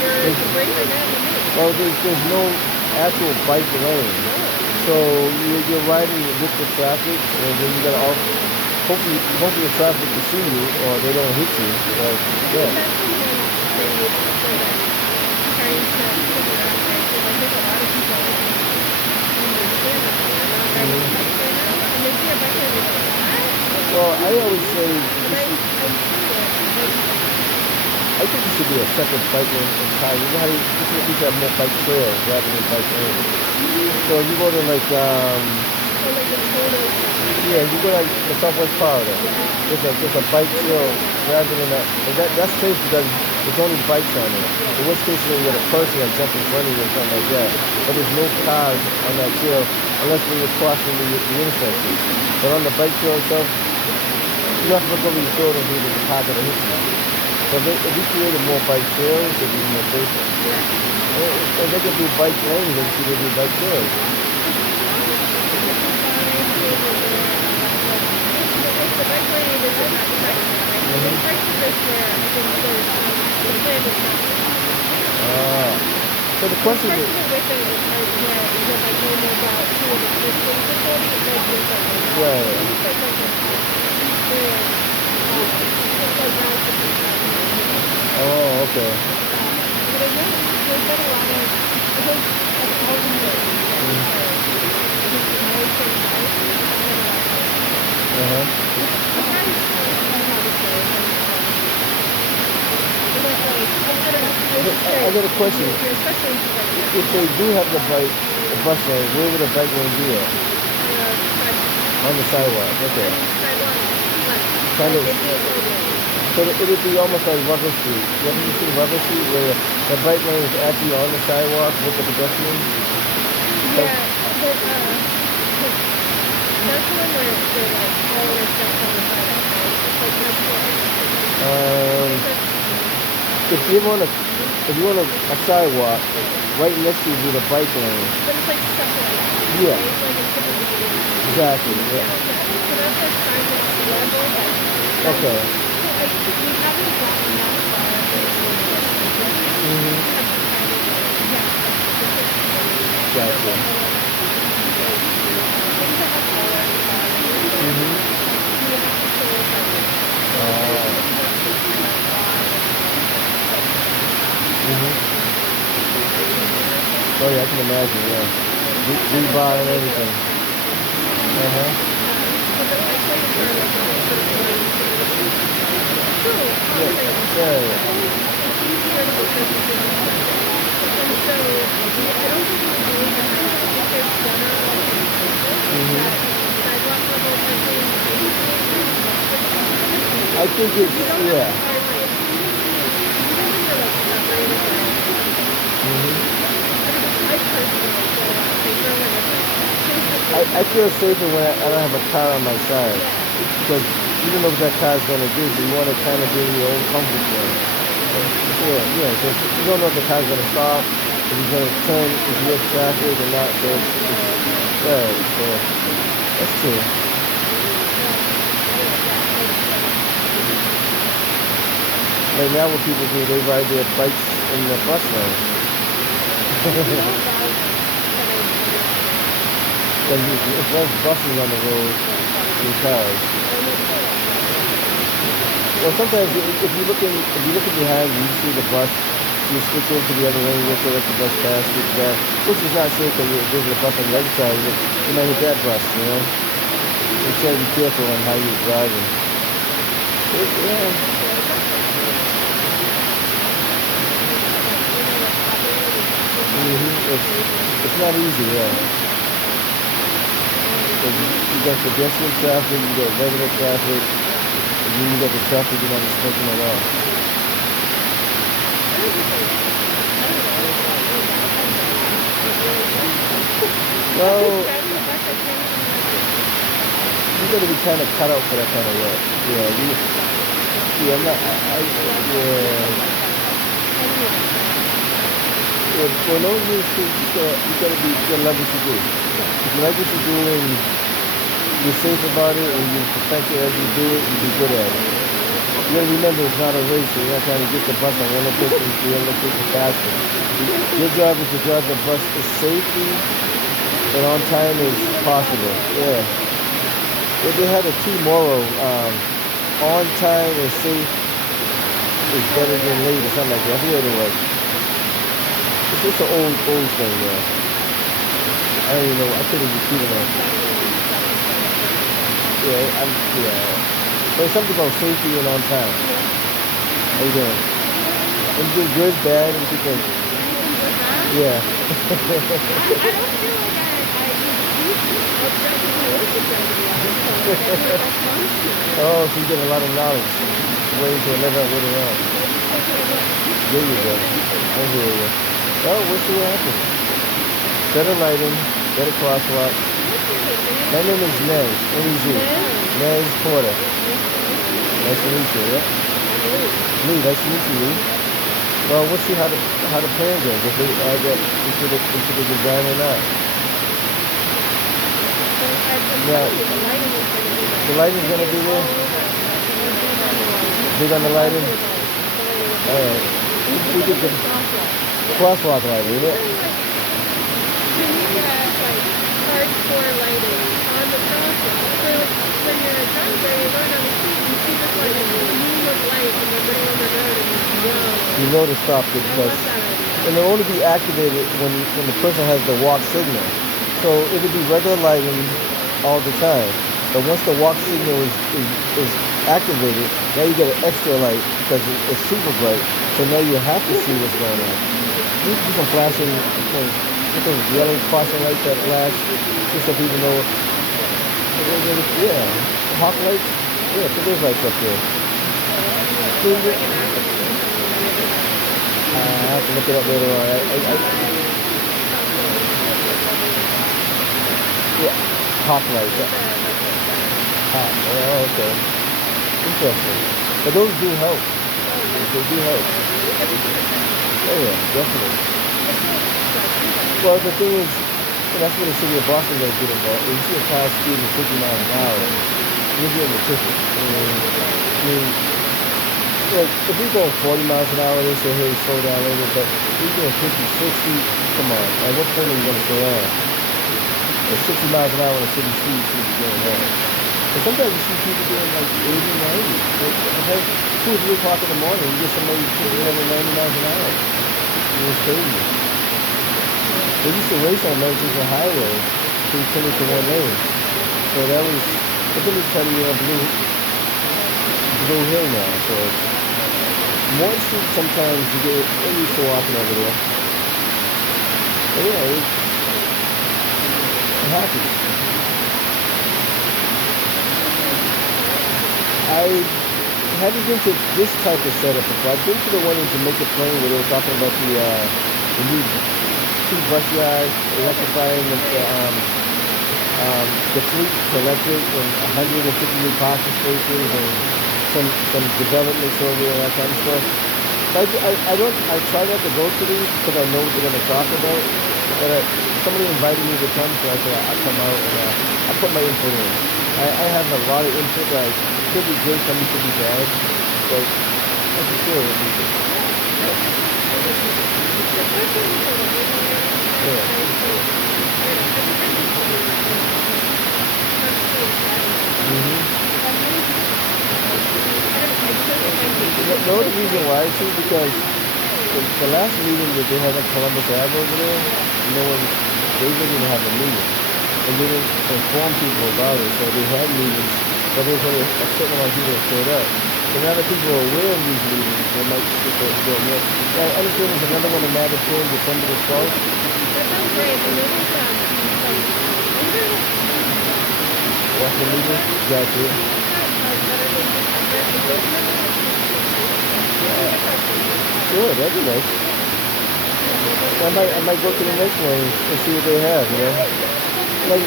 You're braver than me. Well, there's no actual bike lane. So you're riding with the traffic, and then you gotta hopefully the traffic can see you or they don't hit you. But yeah. That's something they need to sort of trying to figure out, right? Because I think a lot of people understand that they're not riding a bike right now, and they see a bike lane and they're like, what? Well, I always say And I see it. I think it should be a separate bike lane in town. You know how you should have more bike trails rather than bike lanes. So if you go to like So like a total yeah, you go like the Southwest Corridor. There's a bike trail rather than that's safe because there's only bikes on it. The worst case is you get a person that jumps in front of you or something like that. But there's no cars on that trail unless we were crossing the intersection. But on the bike trail itself, you have to look over your shoulder and see if there's a car that hits you. So if we created more bike trails, it'd be more safer. If they could do bike lanes, then you could do bike trails. the bike lane is in that section, right? So there's this where I think there's the plan is not. So the question Part is, of it with it is like the bike lane goes out to an existing facility, it goes with it. right. It's like a where it goes out to the Oh, okay. but I know there's been a lot of it goes like all the way. I got a question. If they do have the bus lane, where would the bike lane be at? On the sidewalk. Okay. Kind of. So it would be almost like Rubber Street. You ever seen Rubber Street where the bike lane is actually on the sidewalk with the pedestrians? Yeah, but that's the one where they're like all their stuff on the sidewalk, right? It's like that's If you want a sidewalk, right next to you would be the bike lane. but it's like separate. Yeah. Right? It's like it's different between. Exactly. Yeah. Yeah. So that's like kind of level, but Okay. we haven't gotten that far Gotcha. Oh yeah, I can imagine. Yeah. Rebar and everything. I think it's yeah. I feel safer when I don't have a car on my side. Because even though that car's going to do, you want to kind of be in your own comfort zone. Yeah, so you don't know if the car's going to stop, if he's going to turn, if you have traffic or not. So, so that's true. Right now, what people do, they ride their bikes in the bus lane. Because it's less buses on the road than cars. Well, sometimes if you look behind you, you see the bus. You switch over to the other lane, look at the bus pass, switch back, which is not safe because there's a bus on the other side. You might hit that bus, you know. You try to be careful on how you're driving. Yeah. It's not easy, yeah. 'Cause you got pedestrian traffic, you got regular traffic, and then you got the traffic you're not expecting at all. Well, you got to be kind of cut out for that kind of work. I'm not. Yeah. For no use, you gotta love what you do. If you like what you do and you're safe about it and you perfect it as you do it, you be good at it. You gotta remember it's not a race, so you're not trying to get the bus on one location to the other location faster. Your job is to drive the bus as safely and on time as possible. Yeah. If they had a T-Moro, on time and safe is better than late or something like that. I forget what it was. It's just an old thing, yeah. I don't even know. I couldn't repeat it all. Yeah. But it's something about safety and on time. How you doing? And doing good, bad, and you think? Yeah. I don't feel like Oh, so you get a lot of knowledge. Waiting to never wait around. There you go. I hear you. Oh, we'll see what happens. Better lighting, better crosswalk. My name is Nez, N-E-Z. Nez Porter. Nice to meet you, yeah? Lee, nice to meet you, Lee. Well, we'll see how the plan goes, if they add that into the design or not. Yeah. The lighting's gonna be there? Big on the lighting? Alright. We could get crosswalk lighting, isn't it? You need that hardcore lighting on the crosswalk. So when you're a driver, you're going on the street, you see this beam of light in the middle of the road, and you know to stop it because it'll only be activated when the person has the walk signal. So it'll be regular lighting all the time. But once the walk signal is activated, now you get an extra light because it's super bright. So now you have to see what's going on. You can flashing, yellow caution lights that flash, just so people know. Yeah, hawk lights. Yeah, put those lights up there. I have to look it up later on. Yeah, hawk lights. Oh, okay. Interesting. But those do help. They do help. Oh yeah, definitely. Well, the thing is, that's what the city of Boston is going to get involved. If you see a car speeding 50 miles an hour, you're getting a ticket. I mean, like, if you're going 40 miles an hour, they say, hey, slow down a little bit. But if you're going 50, 60, come on. At what point are you going to slow down? At 60 miles an hour on a city street, you should be going that. But sometimes you see people doing like 80, 90. Like 2 or 3 o'clock in the morning, you get somebody shooting over 90 miles an hour. It's crazy. They used to race on Manchester Highway so you turn into one lane. So that was, I think it's trying to be on Blue Hill now. So more street sometimes you get every so often over there. But yeah, I'm happy. I haven't been to this type of setup before. I've been to the one in Jamaica Plain where they were talking about the new 2 bus yards, electrifying the fleet to electric and 150 new parking spaces and some developments over there and that kind of stuff. I try not to go to these because I know what they're going to talk about. But somebody invited me to come, so I said I'll come out and I put my input in. I have a lot of input that could be good, some could be bad. But I for sure. Mm-hmm. The only reason why, too, because the last meeting that they had at Columbus Ave over there, no one, they didn't even have a meeting. And they didn't inform people about it, so they had meetings, but there was only a certain amount of people that showed up. So now that people are aware of these meetings, they might people go more. Now, I understand there's another one in Madison, December the 12th. That sounds great. And maybe What's the meeting? Gotcha. Sure, that'd be nice. I might go to the next one and see what they have, you know? Like,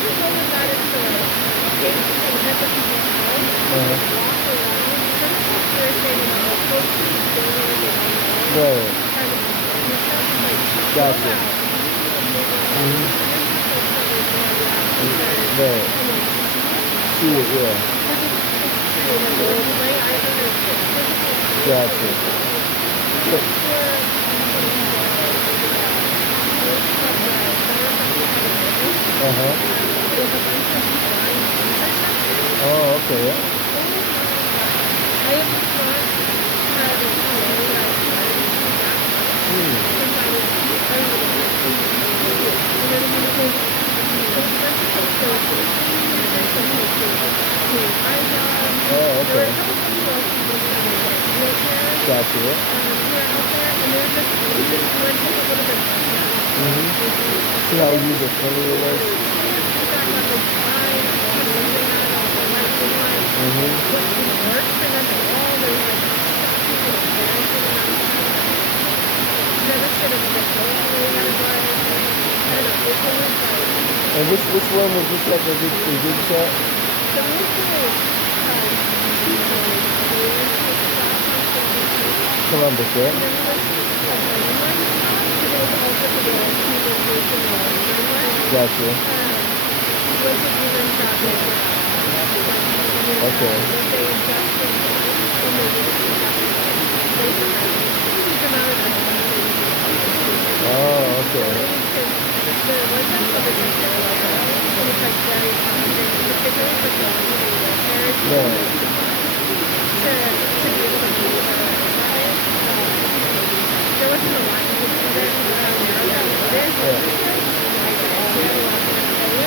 right. Gotcha. Mm-hmm. Right. See it, yeah. Gotcha. Uh-huh. Oh, okay. Oh, okay. Gotcha. Mm-hmm. See how user friendly it was? Mm-hmm. And which one was this like they did that? Columbus, yeah? Gotcha. Okay. Oh, okay. Right.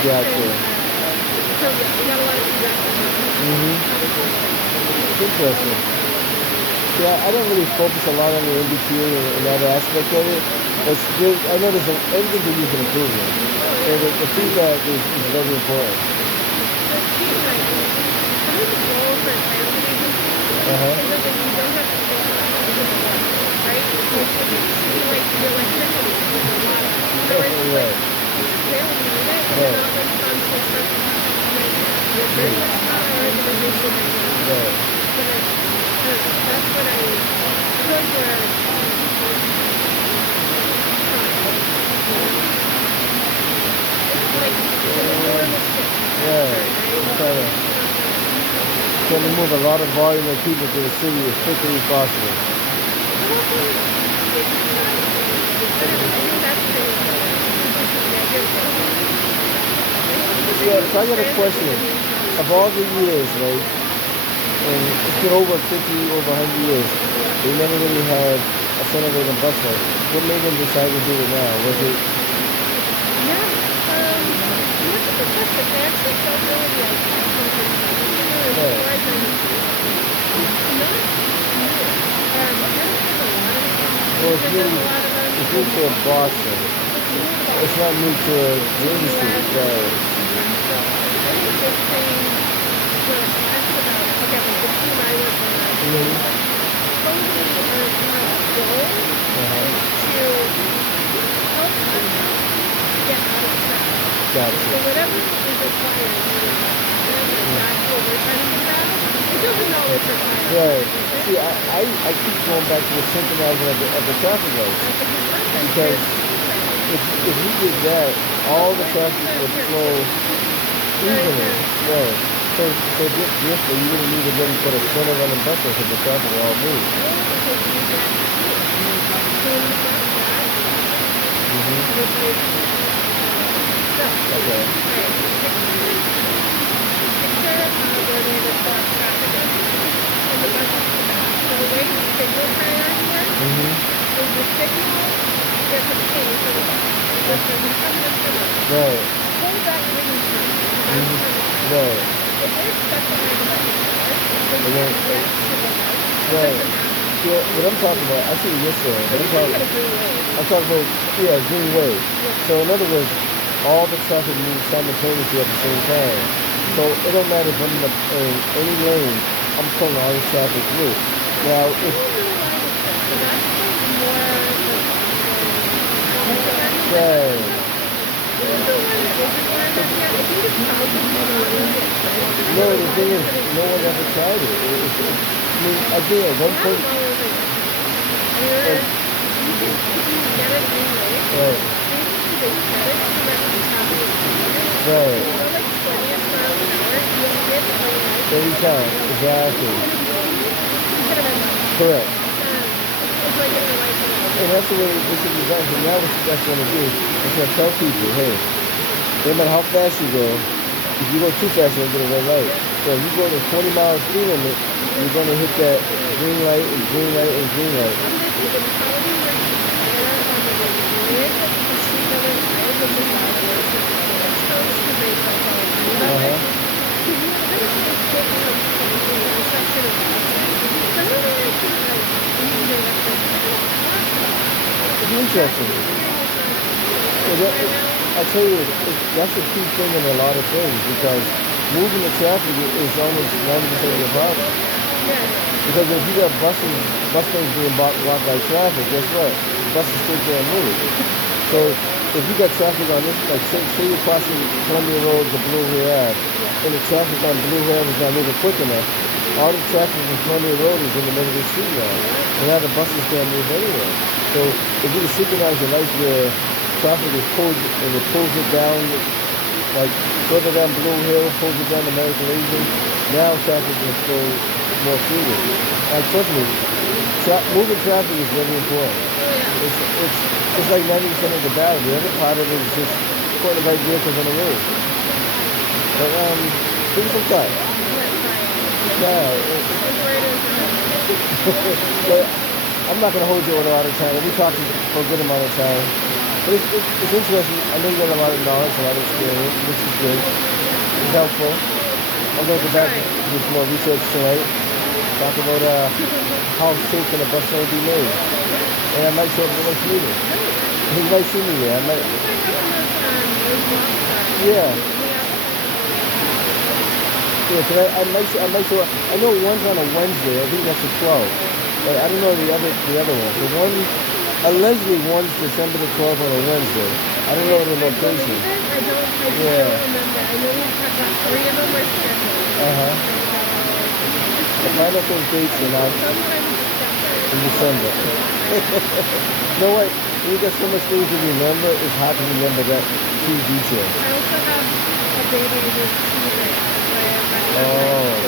Gotcha. Mm-hmm. It's interesting. Yeah, I don't really focus a lot on the MBTA and that aspect of it. I know everything that you can improve in. So the feedback is very important. Uh-huh. Trying to move a lot of volume of people to the city as quickly as possible. Yeah, so I got a question. Of all the years, right, and it's been over 50, over 100 years, they never really had a Center-Raven bus route. What made them decide to do it now? Was it? Well, it's new to Boston. It's not new to the industry, right? Gotcha. So whatever is required, that's what we're trying to do now. It doesn't always require. Right. See, I keep going back to the synchronizing of the traffic lights. Because if we did that, all the traffic would flow evenly. Right. So this way you wouldn't need to really put a center running bus because the traffic will all move. Okay. Right. Right. Right. Yeah, what I'm talking about, I see what you're saying. But I'm talking about, yeah, green wave. So in other words, all the traffic moves simultaneously at the same time. So it don't matter if I'm in any lane, I'm pulling all the traffic through. Now, if right. No, the thing is, no one ever tried it. I mean, I did at one point. Right. Right. Every time, exactly. Correct. And that's the way this is designed. So now what you guys want to do is to tell people, hey, no matter how fast you go, if you go too fast, you'll get a red light. So if you go to 20 miles speed limit, you're going to hit that green light and green light and green light. It's interesting. I tell you, that's a key thing in a lot of things because moving the traffic is almost 90% of the problem. Because if you got bus lanes being blocked by traffic, guess what? Buses still can't move. So if you got traffic on this, like say you're crossing Columbia Road to Blue Hill Ave, and the traffic on Blue Hill is not moving quick enough, all the traffic from Columbia Road is in the middle of the street now. And now the buses can't move anywhere. So if you can synchronize your lights where traffic is pulled and it pulls it down, like further down Blue Hill, pulls it down to American Legion, now traffic is flow more freely. Like trust me, moving traffic is very important. It's like 90% of the battle. The other part of it is just putting the right vehicles on the road. But give it some time. Yeah. But I'm not gonna hold you a lot of time. We talked for a good amount of time. But it's interesting. I know you got a lot of knowledge, a lot of experience, which is good. It's helpful. I'm gonna go back to some more research tonight. Talk about how safe can a bus lane be made. And I might show up to the next meeting. He might see me there. I might. Yeah. Yeah, cause I might show up. I know one's on a Wednesday. I think that's the 12th. But I don't know the other one. The one, allegedly one's December the 12th on a Wednesday. I don't know the location. Yeah. I know we talked about 3 of them are scheduled. I'll find out those dates and in December. You know what? When you got so much things to remember, it's hard to remember that key detail. I also have a baby with T-Rex. Oh.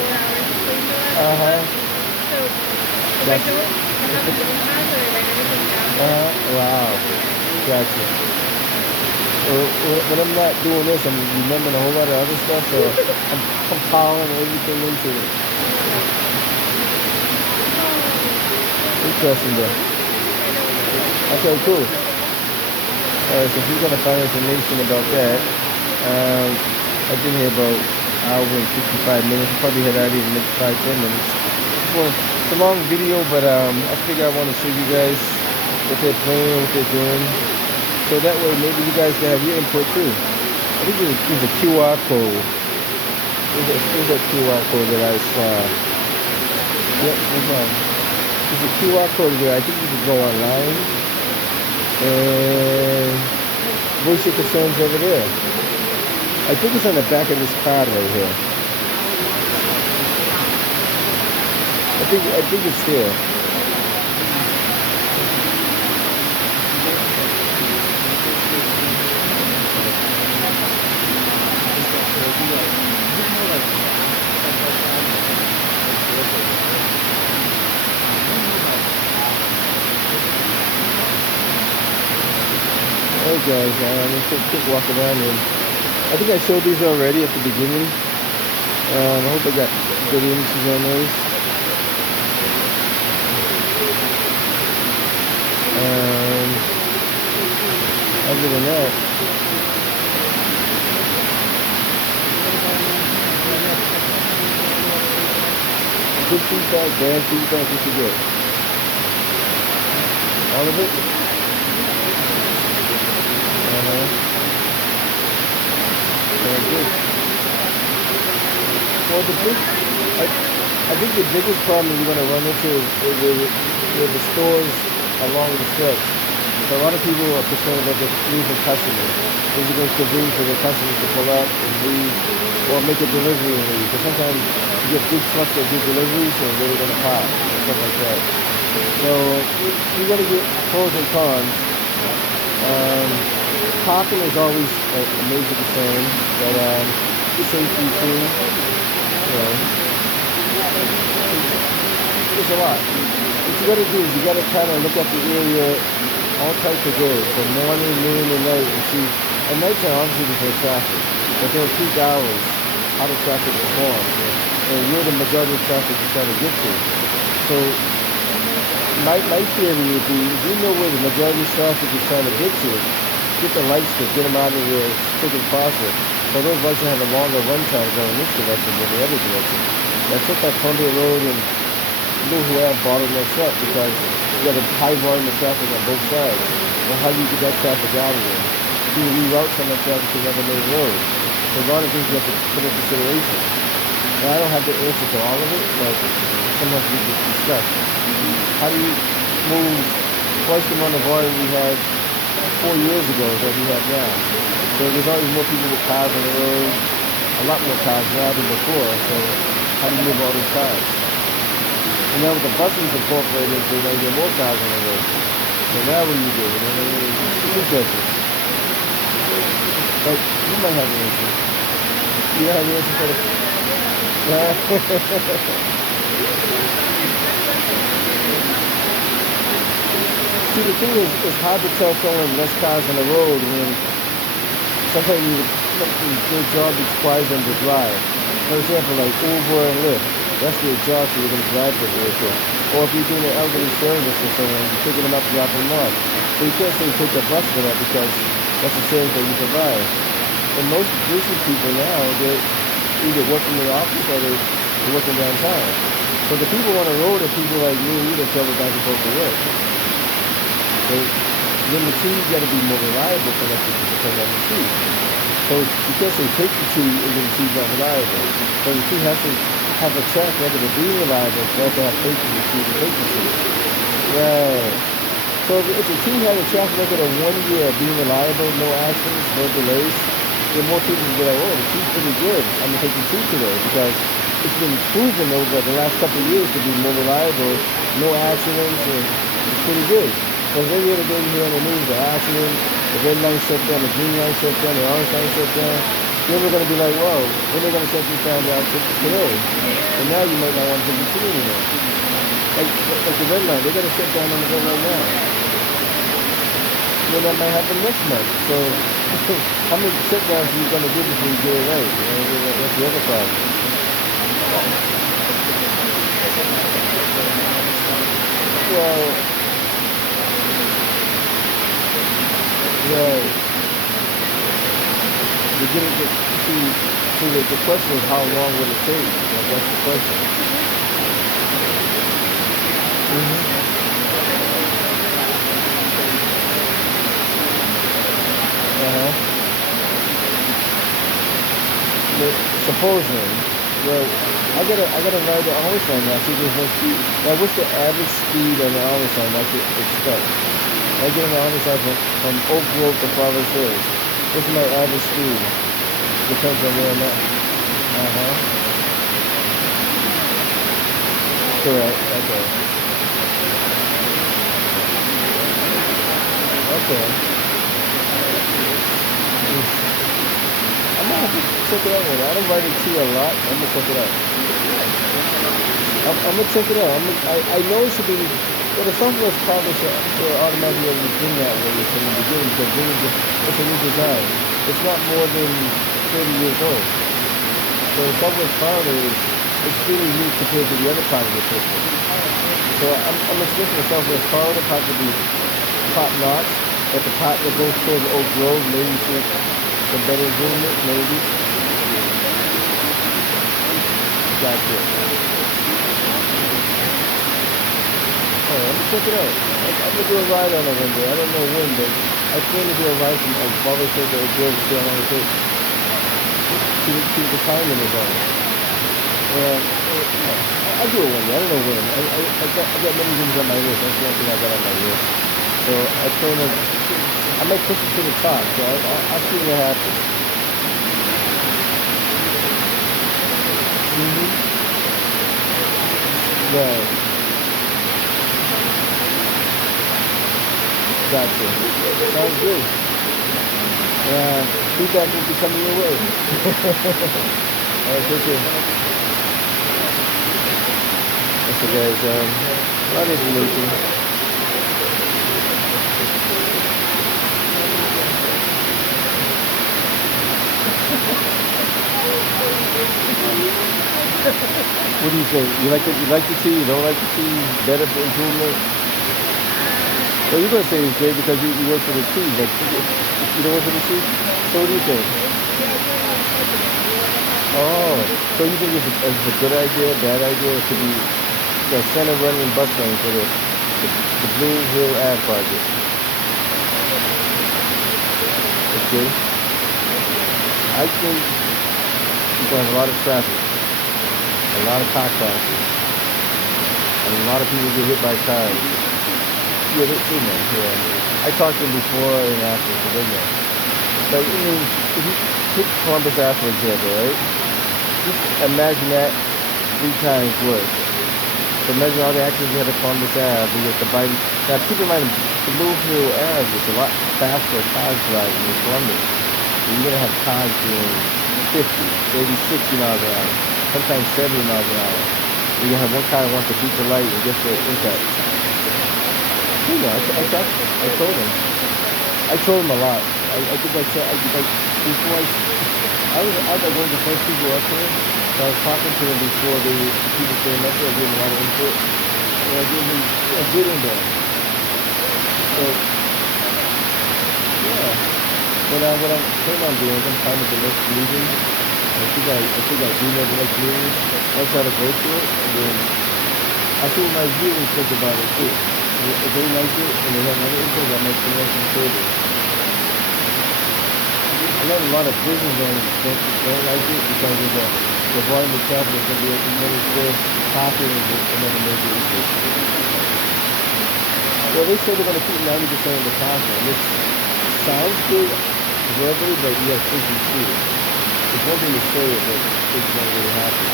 4 hours So if I don't have a don't have it, I write everything down. Wow. Gotcha. When I'm not doing this, I'm remembering a whole lot of other stuff, so I'm compiling everything into it. Interesting though. Okay, cool. Alright, so if you're gonna find information about that, I've been here about an hour and 55 minutes. I'll probably head out in the next 5-10 minutes. Well, it's a long video, but I figure I want to show you guys what they're playing, what they're doing. So that way maybe you guys can have your input too. I think there's a QR code. There's a QR code that I saw. Yep, no problem. There's a QR code there. I think you can go online and voice your concerns over there. I think it's on the back of this card right here. I think it's here. guys. I'm gonna take a quick walk around here. I think I showed these already at the beginning. I hope I got good images on those. Other than that, good feedback, bad feedback, what you get? All of it? Very good. Well, I think the biggest problem you're going to run into is with the stores along the stretch. So a lot of people are concerned about the losing customers. Is it going to convene for the customers to pull up and leave, or make a delivery and leave? Because sometimes you get big trucks that do deliveries and they're going to pop, stuff like that. So you're going to get pros and cons. Parking is always a major concern, but safety too. You know, there's a lot. What you got to do is you got to kind of look at the area all types of days, from morning, noon, and night, and see. At nighttime, obviously, there's no traffic, but during peak hours, how the traffic performs, and where the majority of traffic is trying to get to. So, my theory would be, if you know where the majority of traffic is trying to get to, get the lights to get them out of there as quick as possible. So those lights will have a longer run time going this direction than the other direction. That's just like Columbia Road and Blue Whale bottlenecks up because you got a high volume of traffic on both sides. Well, how do you get that traffic out of there? Do you reroute some of that traffic to another main road? So a lot of things you have to put in consideration. And I don't have the answer to all of it, but sometimes we just discuss. How do you move twice the amount of volume we had 4 years ago that we have now? So there's always more people with cars on the road, a lot more cars now than before. So how do you move all those cars? And now with the buses incorporated, so now you get more cars on the road. So now what do you do? It's interesting. But you might have an answer. You don't have an answer for the... See, the thing is, it's hard to tell someone less cars on the road when sometimes their job requires them to drive. For example, like Uber and Lyft, that's their job, so you're going to drive the vehicle. Or if you're doing an elderly service or someone, you're picking them up, dropping them off. So you can't say take the bus for that because that's the service that you provide. And most business people now, they're either working in the office or they're working downtown. So the people on the road are people like me that travel back and forth to work. So then the tree's got to be more reliable for that to depend on the tree. So you can't say take the tree and then the tree's not reliable. So the tree has to have a track record of being reliable, so you have to have faith in the tree to take the tree. Right. So if the tree has a track record of 1 year of being reliable, no accidents, no delays, then more people will be like, oh, the tree's pretty good. I'm going to take the tree today because it's been proven over the last couple of years to be more reliable, no accidents, and it's pretty good. Because every other day you hear on the news, the accident, the red line shut down, the green line shut down, the orange line shut down. Then we're going to be like, whoa, when are they going to shut this down today? And now you might not want to take the tree anymore. Like the red line, they're going to shut down on the red line now. Then that might happen next month. So how many shutdowns are you going to do before you get it right? That's the other problem. Well, right. You're getting the question is how long will it take? That's the question. But supposedly, well, I gotta ride the Always sign now. See, there's no speed. Now, what's the average speed on the Always sign I should expect? I get on the Always sign from Oak Grove to Forest Hills. What's my average speed? Depends on where I'm at. Correct. Okay. I'm gonna have to check it out later. I don't ride the tree a lot. I'm gonna check it out. I'm gonna check it out. I know it should be Well, the Southwest Congress automatically bring that way from the beginning because it's a new design. It's not more than 30 years old. So the Southwest Corridor is it's really new compared to the other part of the system. So I'm expecting the Southwest Corridor part to be top notch. At the part that goes towards Oak Grove, maybe see some better improvement, maybe. That's it. Oh, let me check it out. I'm gonna do a ride on it one day. I don't know when, but I plan to do a ride from Bobby Hill to Oak Grove to see how long it takes. See the timing is on it. And I'll do it one day. I don't know when. I got many things on my list. That's one thing I got on my list. So I plan to. I might push it to the top. So I'll see what happens. Right. Gotcha. Sounds good. Feedback will be coming your way. All right, take care. So guys, a lot of information. What do you think? You like to see? You don't like to see better improvement? Well, you're gonna say it's great because you work for the city, but you don't work for the city. So what do you think? Oh, so you think it's a good idea, bad idea? It could be the center running bus lane for the Blue Hill Ave project. It's good. I think you're going to have a lot of traffic, a lot of car crashes, and a lot of people get hit by cars. Yeah, they know. Yeah. I talked to them before and after, so they know. But I mean, if you pick Columbus Ave, for example, right? Just imagine that 3 times worse. So imagine all the accidents you had at Columbus Ave, you have to buy. Now keep in mind, the Blue Hill Ave is a lot faster cars driving in Columbus. So you're gonna have cars doing 50, maybe 60 miles an hour, sometimes 70 miles an hour. You're gonna have one car that wants to beat the light and get the impact. You know, I told him. I told him a lot. I think before I was like one of the first people up there. So I was talking to them before the people came up there, giving a lot of input. And I gave them a good input. So, yeah. What I'm planning on doing is I'm trying to the next meeting. I think I do know the next meeting. I'll try to go to it. And then I'll see what my viewers think about it too. If they like it and they have other input, I might connect them further. I know a lot of business owners don't like it because of the volume of traffic that's going to be open many stores. Parking is another major issue. Well, they say they're going to keep 90% of the parking. This sounds good verbally, but you have to see it. It's one thing to say it, but it's not really happen.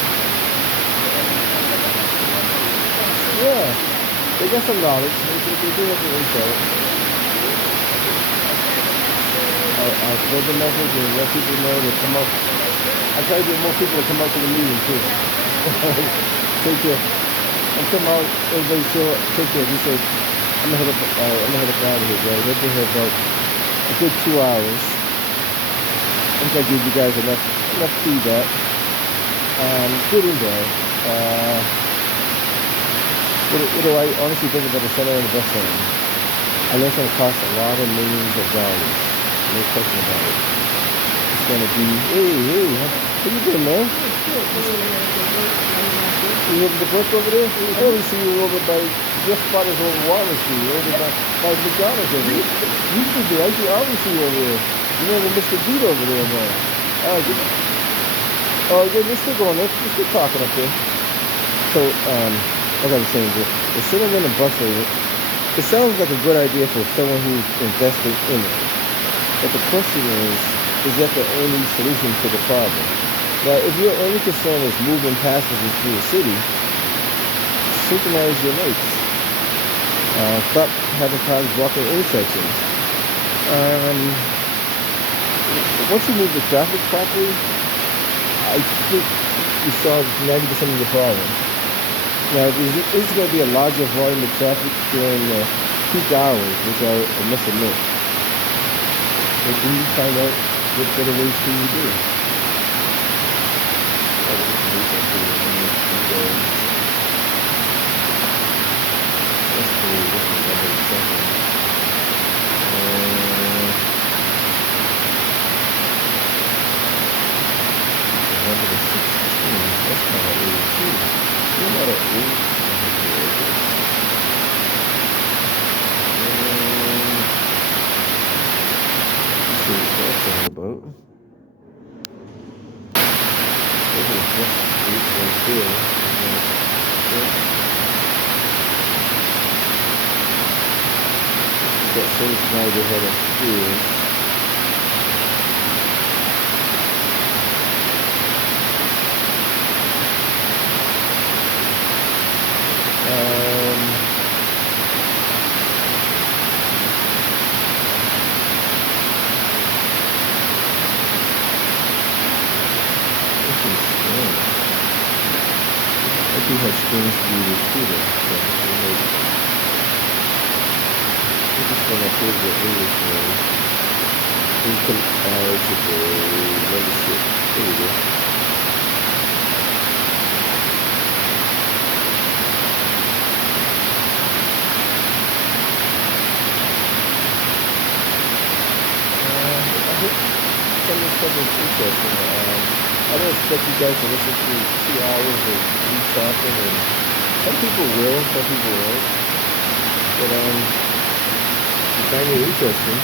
Yeah, they got some knowledge. They do have the insight. I'll spread the message and let people know to come up. I try to get more people to come up to the meeting too. Take care. And come out, everybody show up. Take care. Be safe. I'm gonna head up out of here, guys. I've been here about a good 2 hours. I think I gave you guys enough feedback. Good enjoy. What do I honestly think about the center and the bus lane? I know it's going to cost a lot of millions of dollars. No question about it. It's going to be, hey, what you doing, man? You over the brook over there? I only see you over by, your spot is over Water Street, over by McDonald's over there. You should be, I always see you over there. You know the Mr. Beat over there, man. Alright, oh, yeah, they're still going, they're still talking up there. So, as I was saying, the cinema and bus lane, it sounds like a good idea for someone who's invested in it. But the question is that the only solution to the problem? Now, if your only concern is moving passengers through the city, synchronize your lights. Stop having cars blocking intersections. Once you move the traffic properly, I think you solve 90% of the problem. Now, there's going to be a larger volume of traffic during peak hours, which I must admit. But can you find out what better ways can you do? That's kind of 82. You're not at 8. Let's see what that's all about. This is just 8 right there. Got some cloud ahead of school. I do have screens to do this too, though. So I just want to prove the English one. Income eligible membership. There we go. I hope some of this stuff is interesting. I don't expect you guys to listen to 2 hours of me talking, and some people will, some people won't. But if you find it interesting,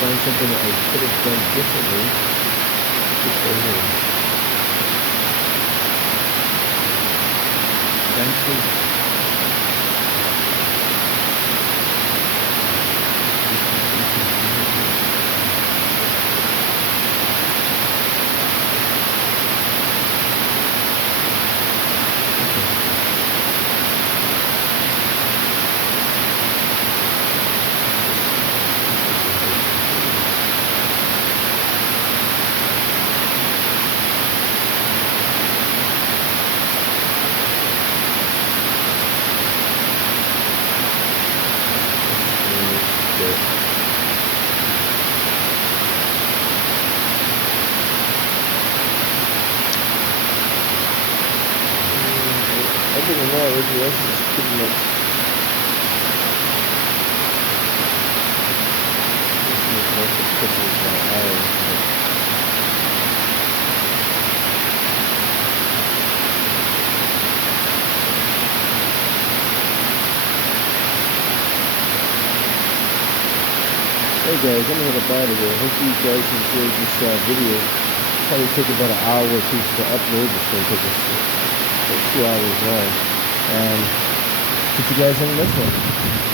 find something that I could have done differently, just go ahead. Thank you. Other than that, everything else is pretty much. Hey guys, I'm gonna get out of here. Hope you guys enjoyed this video. Probably take about an hour or two to upload this thing because it's 2 hours long. And see you guys in the next one.